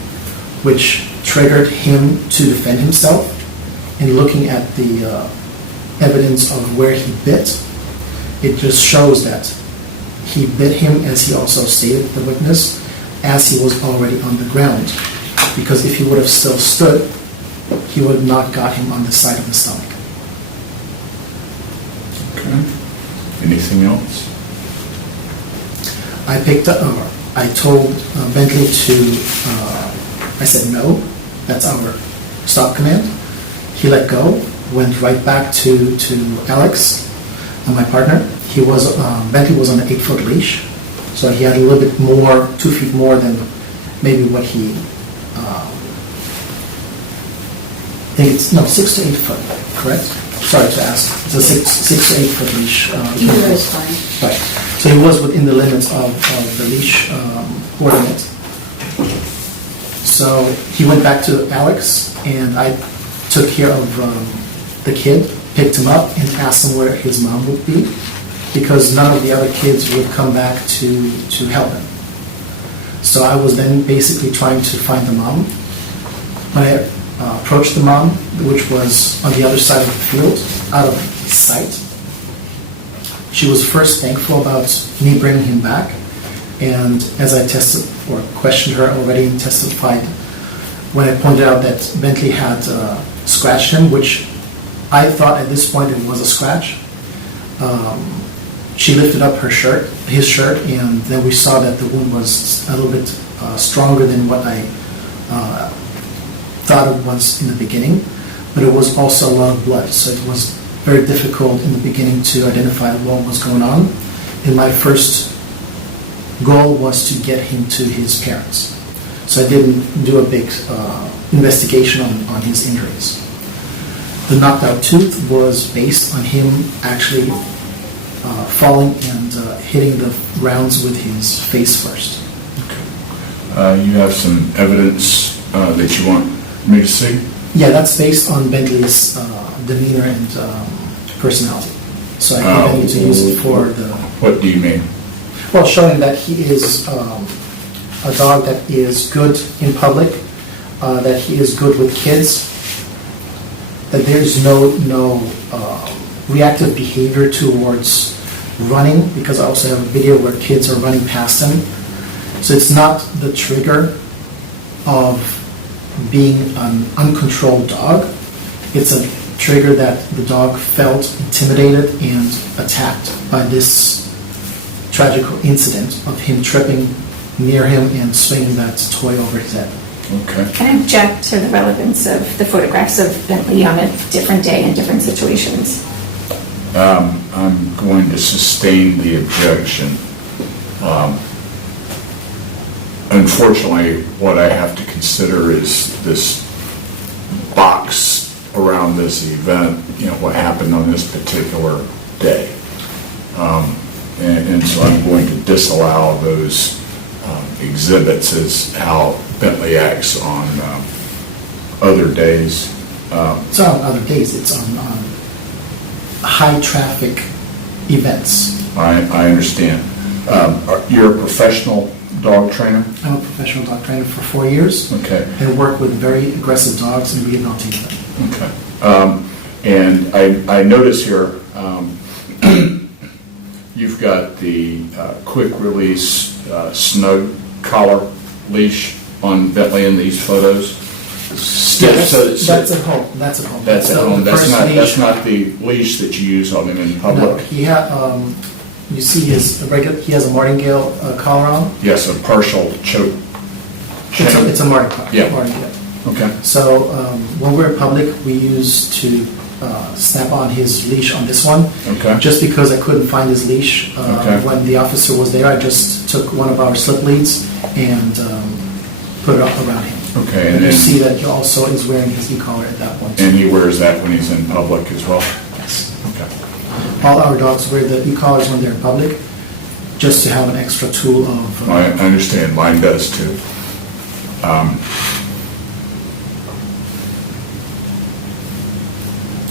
which triggered him to defend himself. And looking at the evidence of where he bit, it just shows that he bit him, as he also stated, the witness, as he was already on the ground. Because if he would have still stood, he would have not got him on the side of the stomach. Okay. Anything else? I told Bentley I said no, that's our stop command. He let go, went right back to Alex, my partner. Bentley was on an 8-foot leash, so he had a little bit more, 2 feet more than maybe what he, I think it's, 6 to 8 foot, correct? Sorry to ask. It's a 6 to 8 foot leash. Either is fine. Right. So he was within the limits of the leash ordinance. So he went back to Alex, and I took care of the kid, picked him up, and asked him where his mom would be, because none of the other kids would come back to help him. So I was then basically trying to find the mom. When I approached the mom, which was on the other side of the field, out of sight, she was first thankful about me bringing him back, and as I tested or questioned her already and testified, when I pointed out that Bentley had scratched him, which I thought at this point it was a scratch, she lifted up his shirt, and then we saw that the wound was a little bit stronger than what I thought it was in the beginning, but it was also a lot of blood, so it was very difficult in the beginning to identify what was going on. And my first goal was to get him to his parents. So I didn't do a big investigation on his injuries. The knocked out tooth was based on him actually falling and hitting the rounds with his face first. You have some evidence that you want me to see? Yeah, that's based on Bentley's demeanor and personality. So I think I need to use it for the... What do you mean? Well, showing that he is a dog that is good in public, that he is good with kids, that there's no reactive behavior towards running, because I also have a video where kids are running past him. So it's not the trigger of being an uncontrolled dog. It's a trigger that the dog felt intimidated and attacked by this tragic incident of him tripping near him and swinging that toy over his head. Okay. Can I object to the relevance of the photographs of Bentley on a different day in different situations? I'm going to sustain the objection. Unfortunately, what I have to consider is this box around this event, what happened on this particular day. And so I'm going to disallow those exhibits as how Bentley acts on other days. It's not on other days, it's on high traffic events. I understand. You're a professional dog trainer? I'm a professional dog trainer for 4 years. Okay. And work with very aggressive dogs and rehabilitate them. Okay. And I notice here, you've got the quick release snug collar leash on Bentley in these photos. That's at home. That's at home. That's at home. The That's first leash. not the leash that you use on him in public. No, he had. You see he has a martingale collar on. Yes, a partial choke. It's a martingale. Yeah. Martingale. Okay. So when we're in public, we used to snap on his leash on this one. Okay. Just because I couldn't find his leash when the officer was there, I just took one of our slip leads and put it up around him. Okay. And And you then, see that he also is wearing his e-collar at that point. and he wears that when he's in public as well? Yes. Okay. All our dogs wear the e-collars when they're in public, just to have an extra tool of... I understand. Mine does too.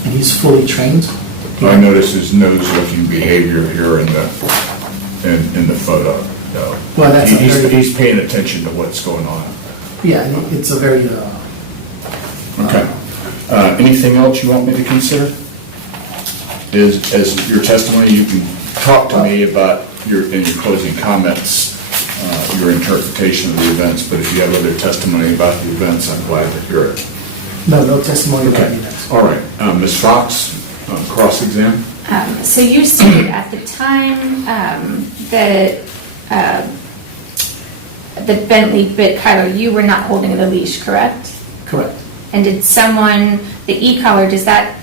and he's fully trained. I notice his nose-looking behavior here in the photo. Well, that's a very- He's paying attention to what's going on. Yeah, and it's a very... Okay. Anything else you want me to consider? As your testimony, you can talk to me about in your closing comments, your interpretation of the events, but if you have other testimony about the events, I'm glad to hear it. No testimony about Okay. any of that. All right. Ms. Fox, cross-exam? So you stated at the time that the Bentley bit Kylo, you were not holding the leash, correct? Correct. And did someone, the e-collar, does that,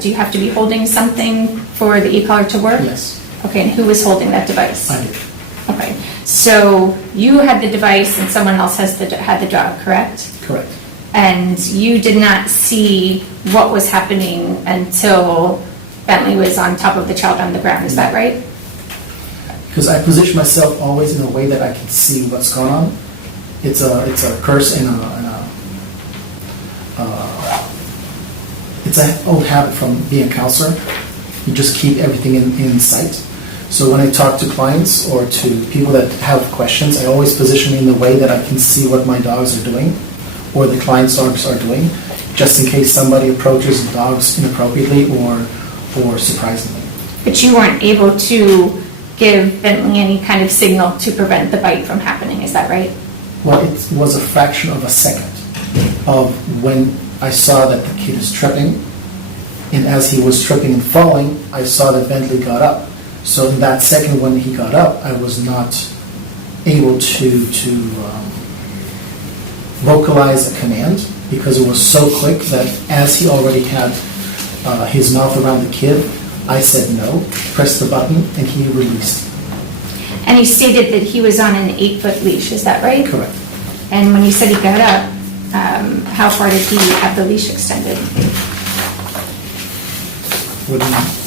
do you have to be holding something for the e-collar to work? Yes, Okay, and who was holding that device? I did. Okay, so you had the device and someone else had the dog, correct? Correct. And you did not see what was happening until Bentley was on top of the child on the ground, is that right? Because I position myself always in a way that I can see what's going on. It's a curse and it's an old habit from being a counselor. You just keep everything in sight. So when I talk to clients or to people that have questions, I always position in the way that I can see what my dogs are doing or the client's dogs are doing, just in case somebody approaches the dogs inappropriately or surprisingly. But you weren't able to give Bentley any kind of signal to prevent the bite from happening, is that right? Well, it was a fraction of a second of when I saw that the kid is tripping, and as he was tripping and falling, I saw that Bentley got up. So in that second when he got up, I was not able to vocalize a command because it was so quick that as he already had his mouth around the kid, I said no, pressed the button, and he released. And he stated that he was on an 8-foot leash, is that right? Correct. And when you said he got up, how far did he have the leash extended?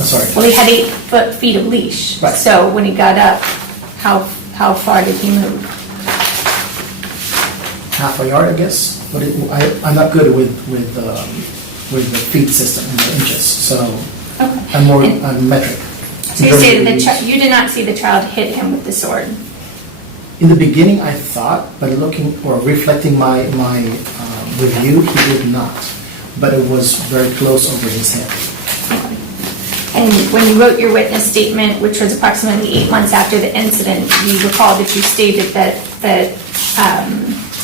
Sorry. Well, he had 8 feet of leash. Right. So when he got up, how far did he move? Half a yard, I guess. But I'm not good with the feet system and the inches, so Okay. I'm more And- metric. So you say that you did not see the child hit him with the sword? In the beginning, I thought, but looking or reflecting my review, he did not. But it was very close over his head. And when you wrote your witness statement, which was approximately 8 months after the incident, you recall that you stated that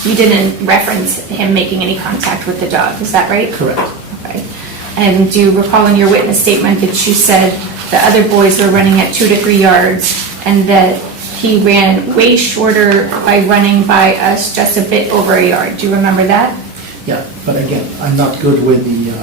you didn't reference him making any contact with the dog, is that right? Correct. Okay. And do you recall in your witness statement that you said the other boys were running at 2 to 3 yards and that he ran way shorter by running by us just a bit over a yard? Do you remember that? Yeah, but again, I'm not good with the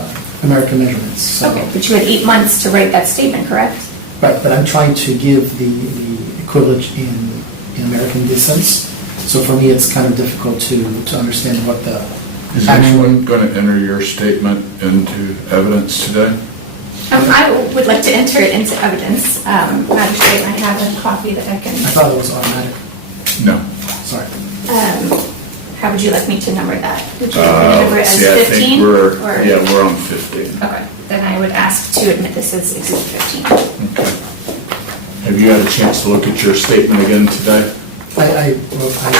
American measurements. So. Okay, but you had 8 months to write that statement, correct? Right, but I'm trying to give the equivalent in American distance. So for me, it's kind of difficult to understand what the Is anyone going to enter your statement into evidence today? I would like to enter it into evidence. Magistrate, I have a copy that I can, I thought it was automatic. No. Sorry. how would you like me to number that? Would you like me to number it as See, I 15? think or- we're on 15. Okay, then I would ask to admit this as Exhibit 15. Okay. Have you had a chance to look at your statement again today? I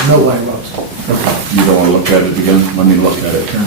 know what I wrote. Okay. You don't want to look at it again? Let me look at it here.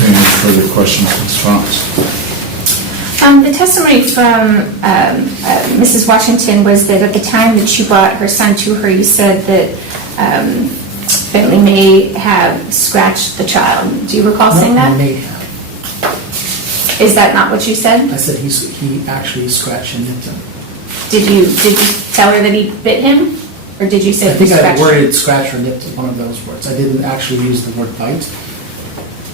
Any further questions, Ms. Fox? The testimony from Mrs. Washington was that at the time that you brought her son to her, you said that Bentley may have scratched the child. Do you recall saying No, that? may have. Is that not what you said? I said he actually scratched and nipped him. Did you tell her that he bit him? Or did you say I he think I scratched? worded scratch or nipped, one of those words. I didn't actually use the word bite,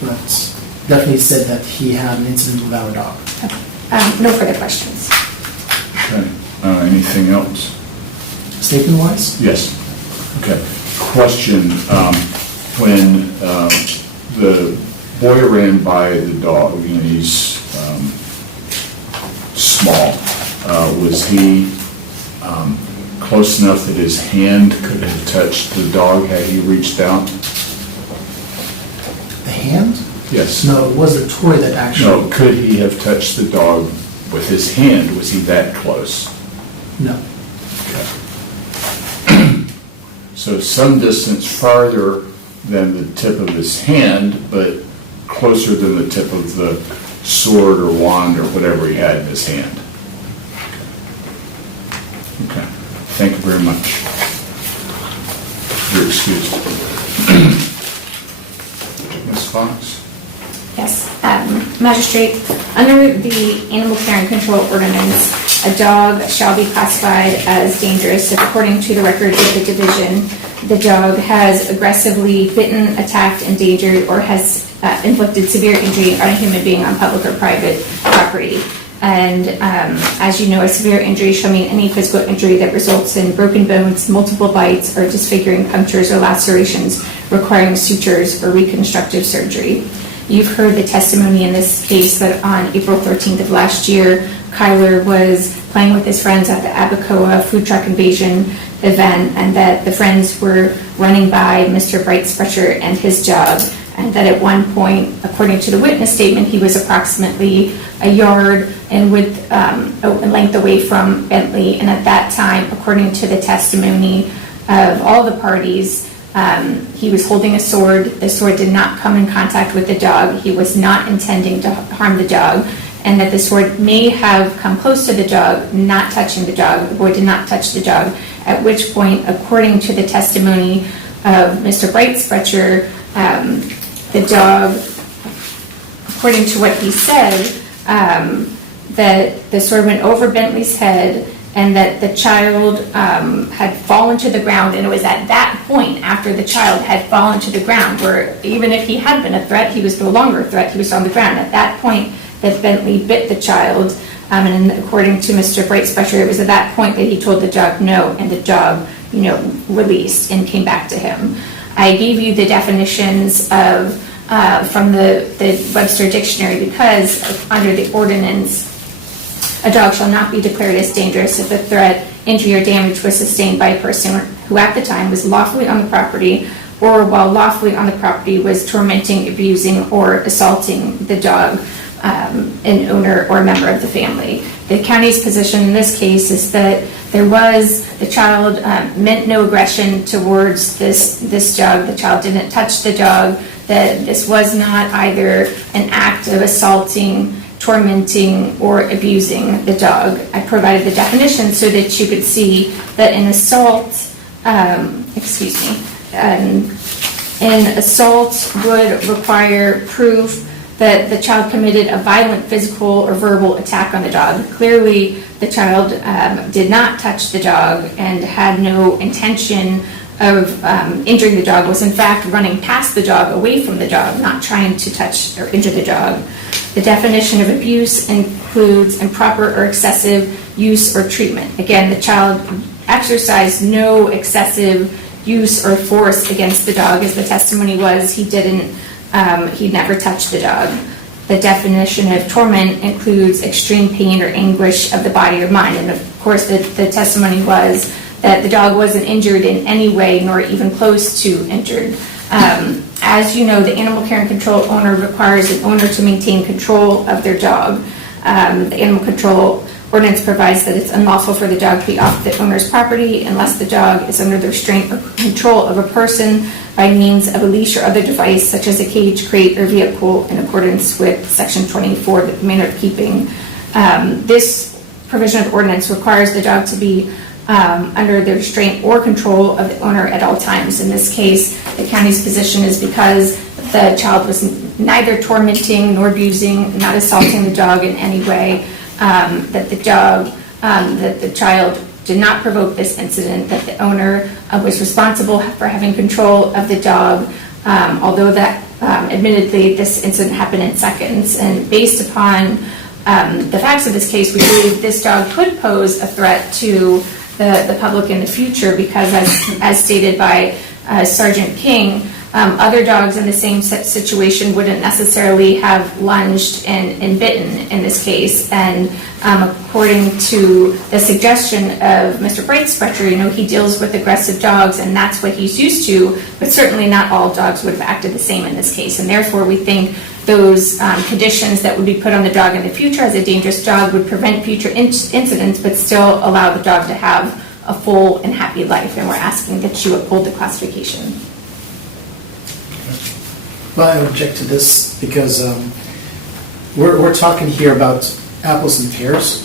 but definitely said that he had an incident with our dog. No further questions. Okay. Anything else? Statement-wise? Yes. Okay. Question, when the boy ran by the dog, you know, he's small, was he close enough that his hand could have touched the dog had he reached out? The hand? Yes. No, it was a toy that actually... No, could he have touched the dog with his hand? Was he that close? No. Okay. So some distance farther than the tip of his hand, but closer than the tip of the sword or wand or whatever he had in his hand. Okay. Thank you very much. You're excused. Ms. Fox? Yes. Magistrate, under the Animal Care and Control Ordinance, a dog shall be classified as dangerous if, according to the record of the division, the dog has aggressively bitten, attacked, endangered, or has inflicted severe injury on a human being on public or private property. And as you know, a severe injury shall mean any physical injury that results in broken bones, multiple bites, or disfiguring punctures or lacerations requiring sutures or reconstructive surgery. You've heard the testimony in this case that on April 13th of last year, Kyler was playing with his friends at the Abacoa food truck invasion event, and that the friends were running by Mr. Breitspecher and his dog, and that at one point, according to the witness statement, he was approximately a yard in width in length away from Bentley, and at that time, according to the testimony of all the parties, he was holding a sword. The sword did not come in contact with the dog. He was not intending to harm the dog, and that the sword may have come close to the dog, not touching the dog. The boy did not touch the dog, at which point, according to the testimony of Mr. Breitspecher, the dog, according to what he said, that the sword went over Bentley's head, and that the child had fallen to the ground, and it was at that point, after the child had fallen to the ground, where even if he had been a threat, he was no longer a threat, he was on the ground. At that point that Bentley bit the child, and according to Mr. Breitspecher, it was at that point that he told the dog no, and the dog, released and came back to him. I gave you the definitions of from the Webster Dictionary because under the ordinance, a dog shall not be declared as dangerous if a threat, injury, or damage was sustained by a person who at the time was lawfully on the property or while lawfully on the property was tormenting, abusing, or assaulting the dog, an owner or a member of the family. The county's position in this case is that the child meant no aggression towards this dog. The child didn't touch the dog. That this was not either an act of assaulting, tormenting, or abusing the dog. I provided the definition so that you could see that an assault, an assault would require proof that the child committed a violent physical or verbal attack on the dog. Clearly, the child did not touch the dog and had no intention of injuring the dog, was in fact running past the dog, away from the dog, not trying to touch or injure the dog. The definition of abuse includes improper or excessive use or treatment. Again, the child exercised no excessive use or force against the dog, as the testimony was. He never touched the dog. The definition of torment includes extreme pain or anguish of the body or mind. And of course, the testimony was that the dog wasn't injured in any way, nor even close to injured. As you know, the Animal Care and Control owner requires an owner to maintain control of their dog. The Animal Control Ordinance provides that it's unlawful for the dog to be off the owner's property unless the dog is under the restraint or control of a person by means of a leash or other device, such as a cage, crate, or vehicle, in accordance with Section 24, the manner of keeping. This provision of ordinance requires the dog to be under the restraint or control of the owner at all times. In this case, the county's position is because the child was neither tormenting nor abusing, not assaulting the dog in any way, that the child did not provoke this incident, that the owner was responsible for having control of the dog, although that admittedly this incident happened in seconds. And based upon the facts of this case, we believe this dog could pose a threat to the public in the future because, as stated by Sergeant King, other dogs in the same situation wouldn't necessarily have lunged and bitten in this case. And according to the suggestion of Mr. Breitspecher, he deals with aggressive dogs and that's what he's used to, but certainly not all dogs would have acted the same in this case. And therefore, we think those conditions that would be put on the dog in the future as a dangerous dog would prevent future incidents, but still allow the dog to have a full and happy life. And we're asking that you uphold the classification. Well, I object to this because we're talking here about apples and pears.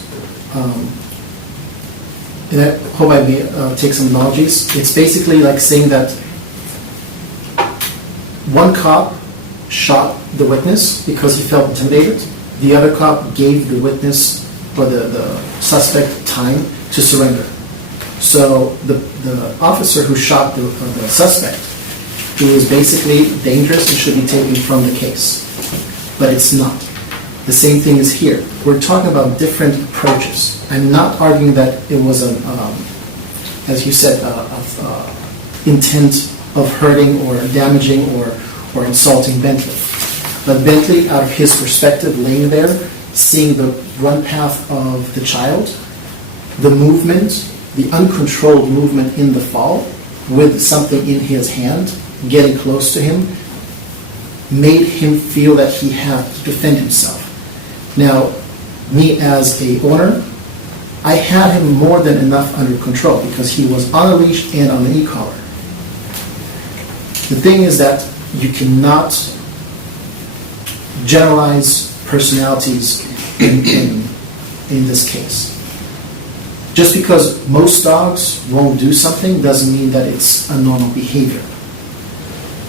And I hope I may take some analogies. It's basically like saying that one cop shot the witness because he felt intimidated. The other cop gave the witness or the suspect time to surrender. So the officer who shot the suspect, who is basically dangerous and should be taken from the case, but it's not. The same thing is here. We're talking about different approaches. I'm not arguing that it was as you said, intent of hurting or damaging or insulting Bentley. But Bentley, out of his perspective, laying there, seeing the run path of the child, the movement, the uncontrolled movement in the fall, with something in his hand, getting close to him, made him feel that he had to defend himself. Now, me as a owner, I had him more than enough under control because he was on a leash and on an e-collar. The thing is that you cannot generalize personalities in this case. Just because most dogs won't do something doesn't mean that it's a normal behavior.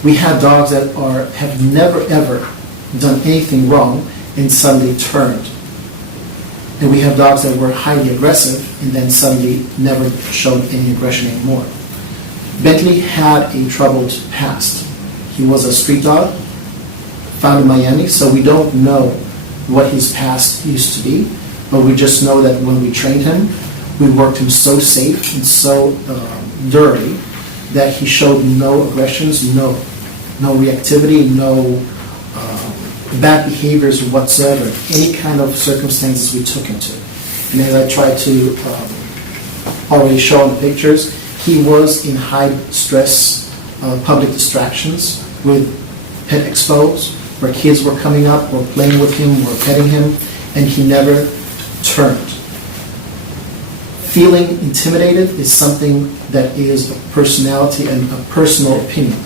We have dogs that have never ever done anything wrong and suddenly turned. And we have dogs that were highly aggressive and then suddenly never showed any aggression anymore. Bentley had a troubled past. He was a street dog, found in Miami, so we don't know what his past used to be, but we just know that when we trained him, we worked him so safe and so dirty that he showed no aggressions, no reactivity, no bad behaviors whatsoever, any kind of circumstances we took him to. And as I tried to already show in the pictures, he was in high stress public distractions with pet expos, where kids were coming up or playing with him or petting him, and he never turned. Feeling intimidated is something that is a personality and a personal opinion,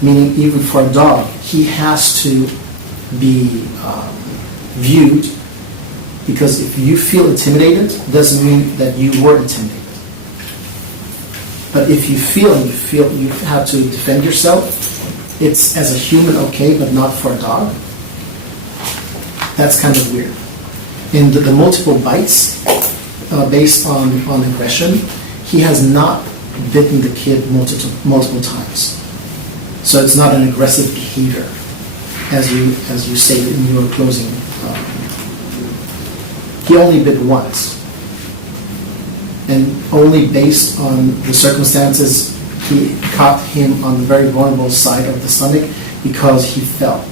meaning even for a dog, he has to be viewed, because if you feel intimidated, doesn't mean that you were intimidated. But if you feel you have to defend yourself, it's as a human okay, but not for a dog. That's kind of weird. In the multiple bites based on aggression, he has not bitten the kid multiple times. So it's not an aggressive behavior, as you stated in your closing. He only bit once. And only based on the circumstances, he caught him on the very vulnerable side of the stomach because he fell.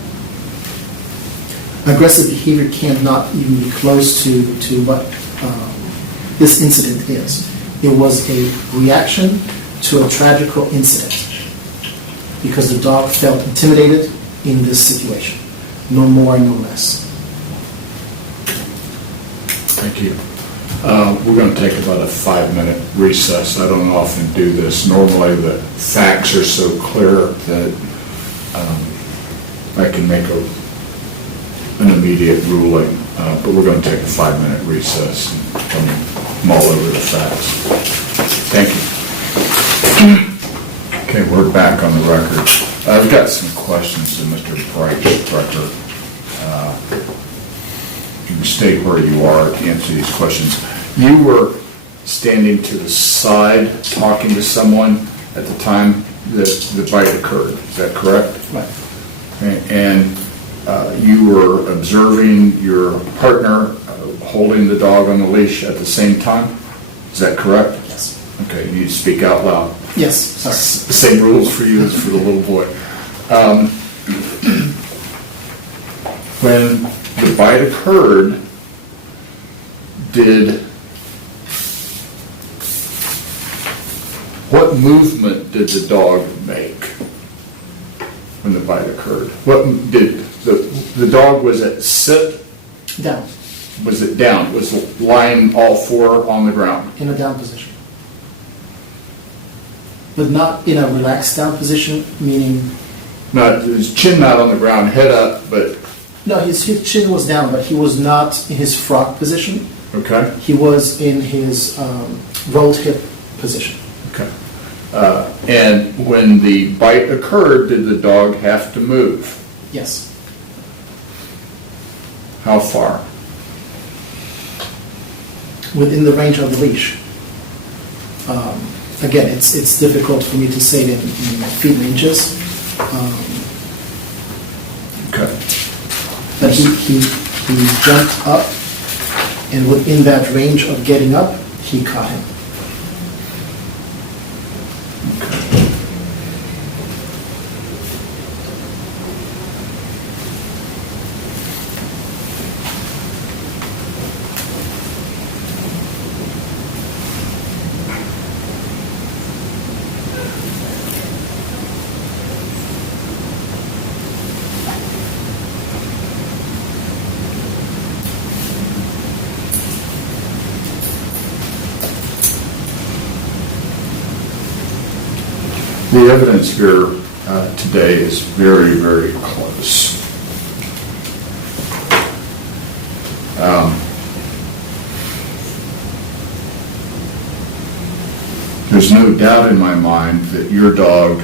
Aggressive behavior cannot even be close to what this incident is. It was a reaction to a tragical incident because the dog felt intimidated in this situation. No more, no less. Thank you. We're going to take about a 5-minute recess. I don't often do this. Normally the facts are so clear that I can make an immediate ruling, but we're going to take a 5-minute recess and mull over the facts. Thank you. Okay, we're back on the record. I've got some questions to Mr. Breitspecher. You can stay where you are to answer these questions. You were standing to the side talking to someone at the time that the bite occurred. Is that correct? Right. And you were observing your partner holding the dog on the leash at the same time? Is that correct? Yes. Okay, you need to speak out loud. Yes, sorry. The same rules for you as for the little boy. When the bite occurred, what movement did the dog make when the bite occurred? What did the dog, was it sit? Down, Was it down? Was it lying all four on the ground? in a down position. But not in a relaxed down position, meaning, Not, his chin not on the ground, head up, but, no, his chin was down, but he was not in his frog position. okay, He was in his rolled hip position. okay. And when the bite occurred, did the dog have to move? Yes. How far? Within the range of the leash. Again, it's difficult for me to say it in feet and inches. Okay. But he jumped up, and within that range of getting up, he caught him. The evidence here today is very, very close. There's no doubt in my mind that your dog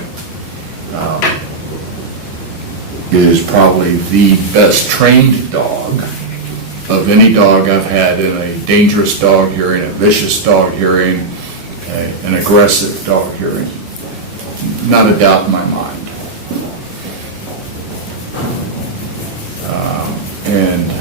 is probably the best trained dog of any dog I've had in a dangerous dog hearing, a vicious dog hearing, an aggressive dog hearing. Not a doubt in my mind. And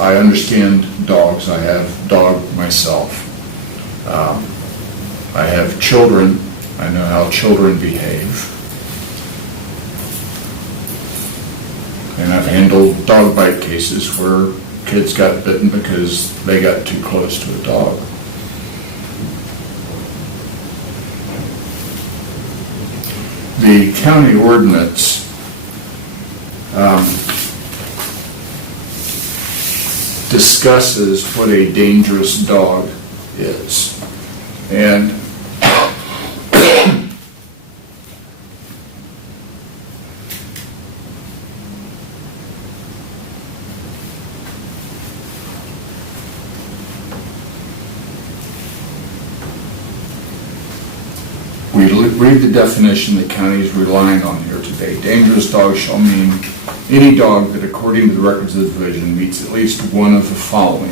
I understand dogs. I have dog myself. I have children. I know how children behave. And I've handled dog bite cases where kids got bitten because they got too close to a dog. The county ordinance discusses what a dangerous dog is. And we read the definition the county is relying on here today. Dangerous dog shall mean any dog that, according to the records of the division, meets at least one of the following.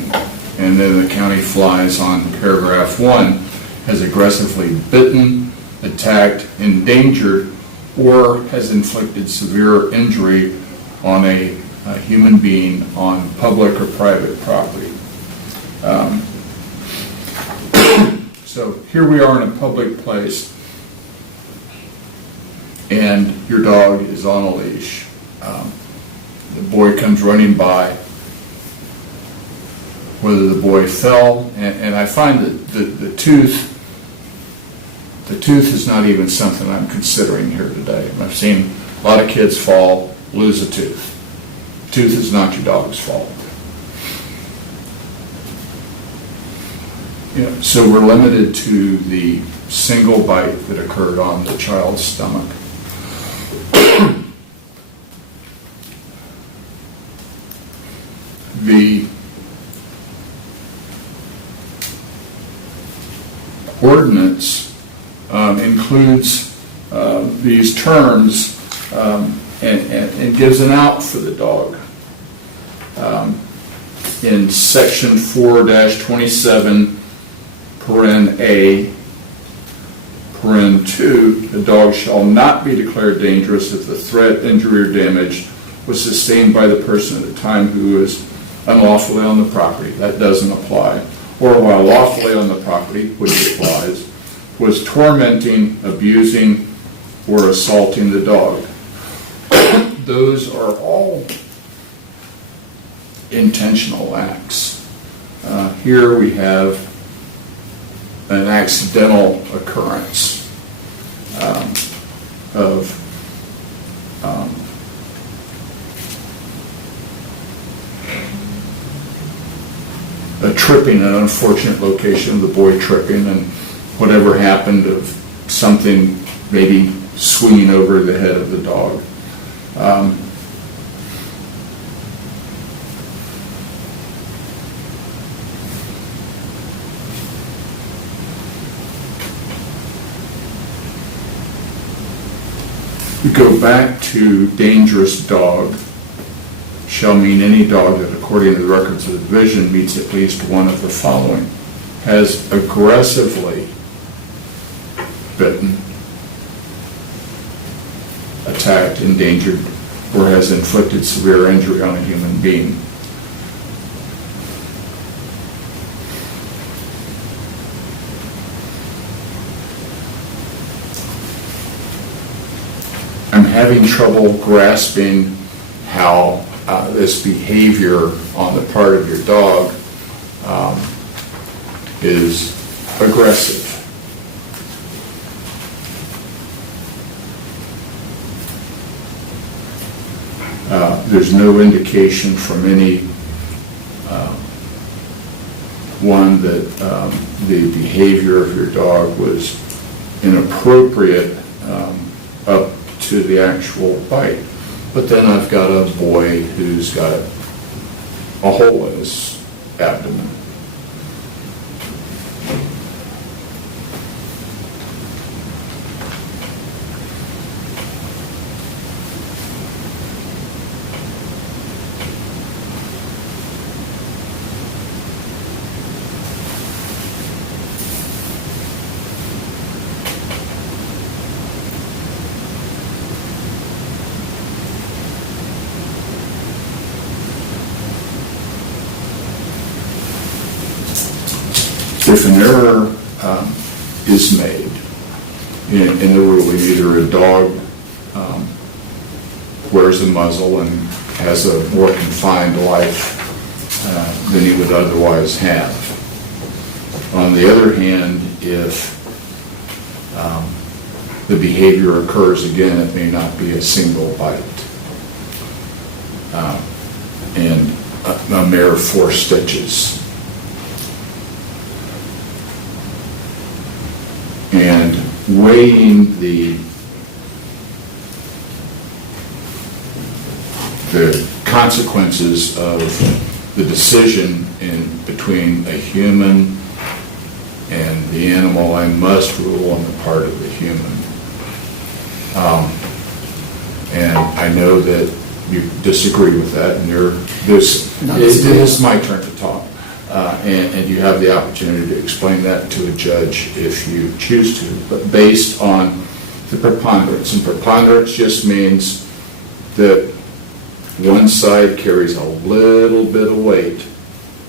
And then the county flies on paragraph 1, has aggressively bitten, attacked, endangered, or has inflicted severe injury on a human being on public or private property. So here we are in a public place, and your dog is on a leash. The boy comes running by. Whether the boy fell, and I find that the tooth is not even something I'm considering here today. I've seen a lot of kids fall, lose a tooth. Tooth is not your dog's fault. So we're limited to the single bite that occurred on the child's stomach. The ordinance includes these terms and gives an out for the dog. In section 4-27, paren A, paren 2, the dog shall not be declared dangerous if the threat, injury, or damage was sustained by the person at the time who is unlawfully on the property. That doesn't apply. Or while lawfully on the property, which applies, was tormenting, abusing, or assaulting the dog. Those are all intentional acts. Here we have an accidental occurrence of a tripping, an unfortunate location of the boy tripping, and whatever happened of something maybe swinging over the head of the dog. go back to dangerous dog shall mean any dog that, according to the records of the division, meets at least one of the following: has aggressively bitten, attacked, endangered, or has inflicted severe injury on a human being. I'm having trouble grasping how this behavior on the part of your dog is aggressive. There's no indication from any one that the behavior of your dog was inappropriate up to the actual bite. But then I've got a boy who's got a hole in his abdomen. If an error is made, in the ruling, either a dog wears a muzzle and has a more confined life than he would otherwise have. On the other hand, if the behavior occurs again, it may not be a single bite and a mere 4 stitches. And weighing the consequences of the decision in between a human and the animal, I must rule on the part of the human. And I know that you disagree with that, and it is my turn to talk. And you have the opportunity to explain that to a judge if you choose to, but based on the preponderance. And preponderance just means that one side carries a little bit of weight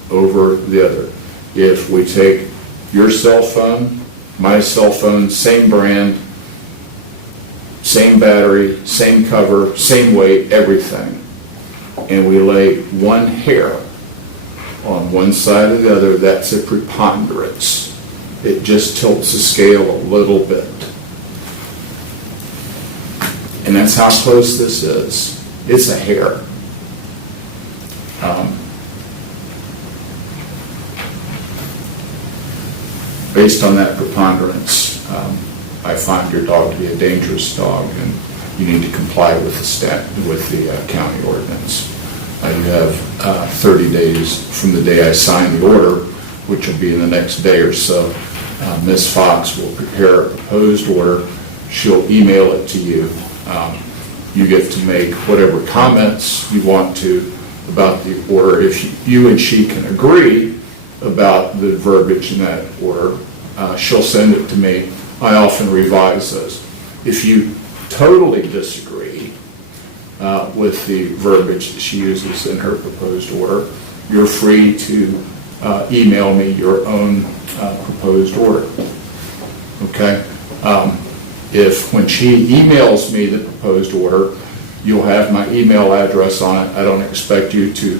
over the other. If we take your cell phone, my cell phone, same brand, same battery, same cover, same weight, everything, and we lay one hair on one side or the other, that's a preponderance. It just tilts the scale a little bit. And that's how close this is. It's a hair. Based on that preponderance, I find your dog to be a dangerous dog, and you need to comply with the county ordinance. You have 30 days from the day I sign the order, which will be in the next day or so. Ms. Fox will prepare a proposed order. She'll email it to you. You get to make whatever comments you want to about the order. If you and she can agree about the verbiage in that order, she'll send it to me. I often revise those. If you totally disagree with the verbiage that she uses in her proposed order, you're free to email me your own proposed order. Okay? If when she emails me the proposed order, you'll have my email address on it. I don't expect you to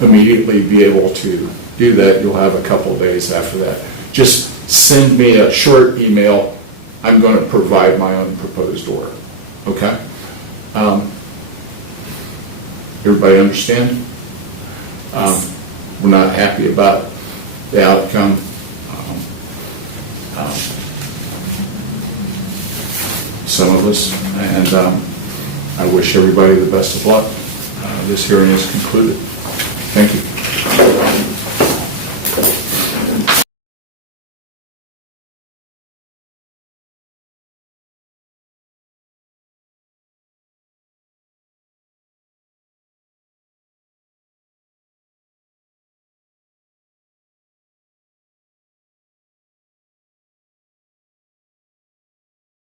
immediately be able to do that. You'll have a couple of days after that. Just send me a short email. I'm going to provide my own proposed order. Okay? Everybody understand? We're not happy about the outcome. Some of us, and I wish everybody the best of luck. This hearing is concluded. Thank you.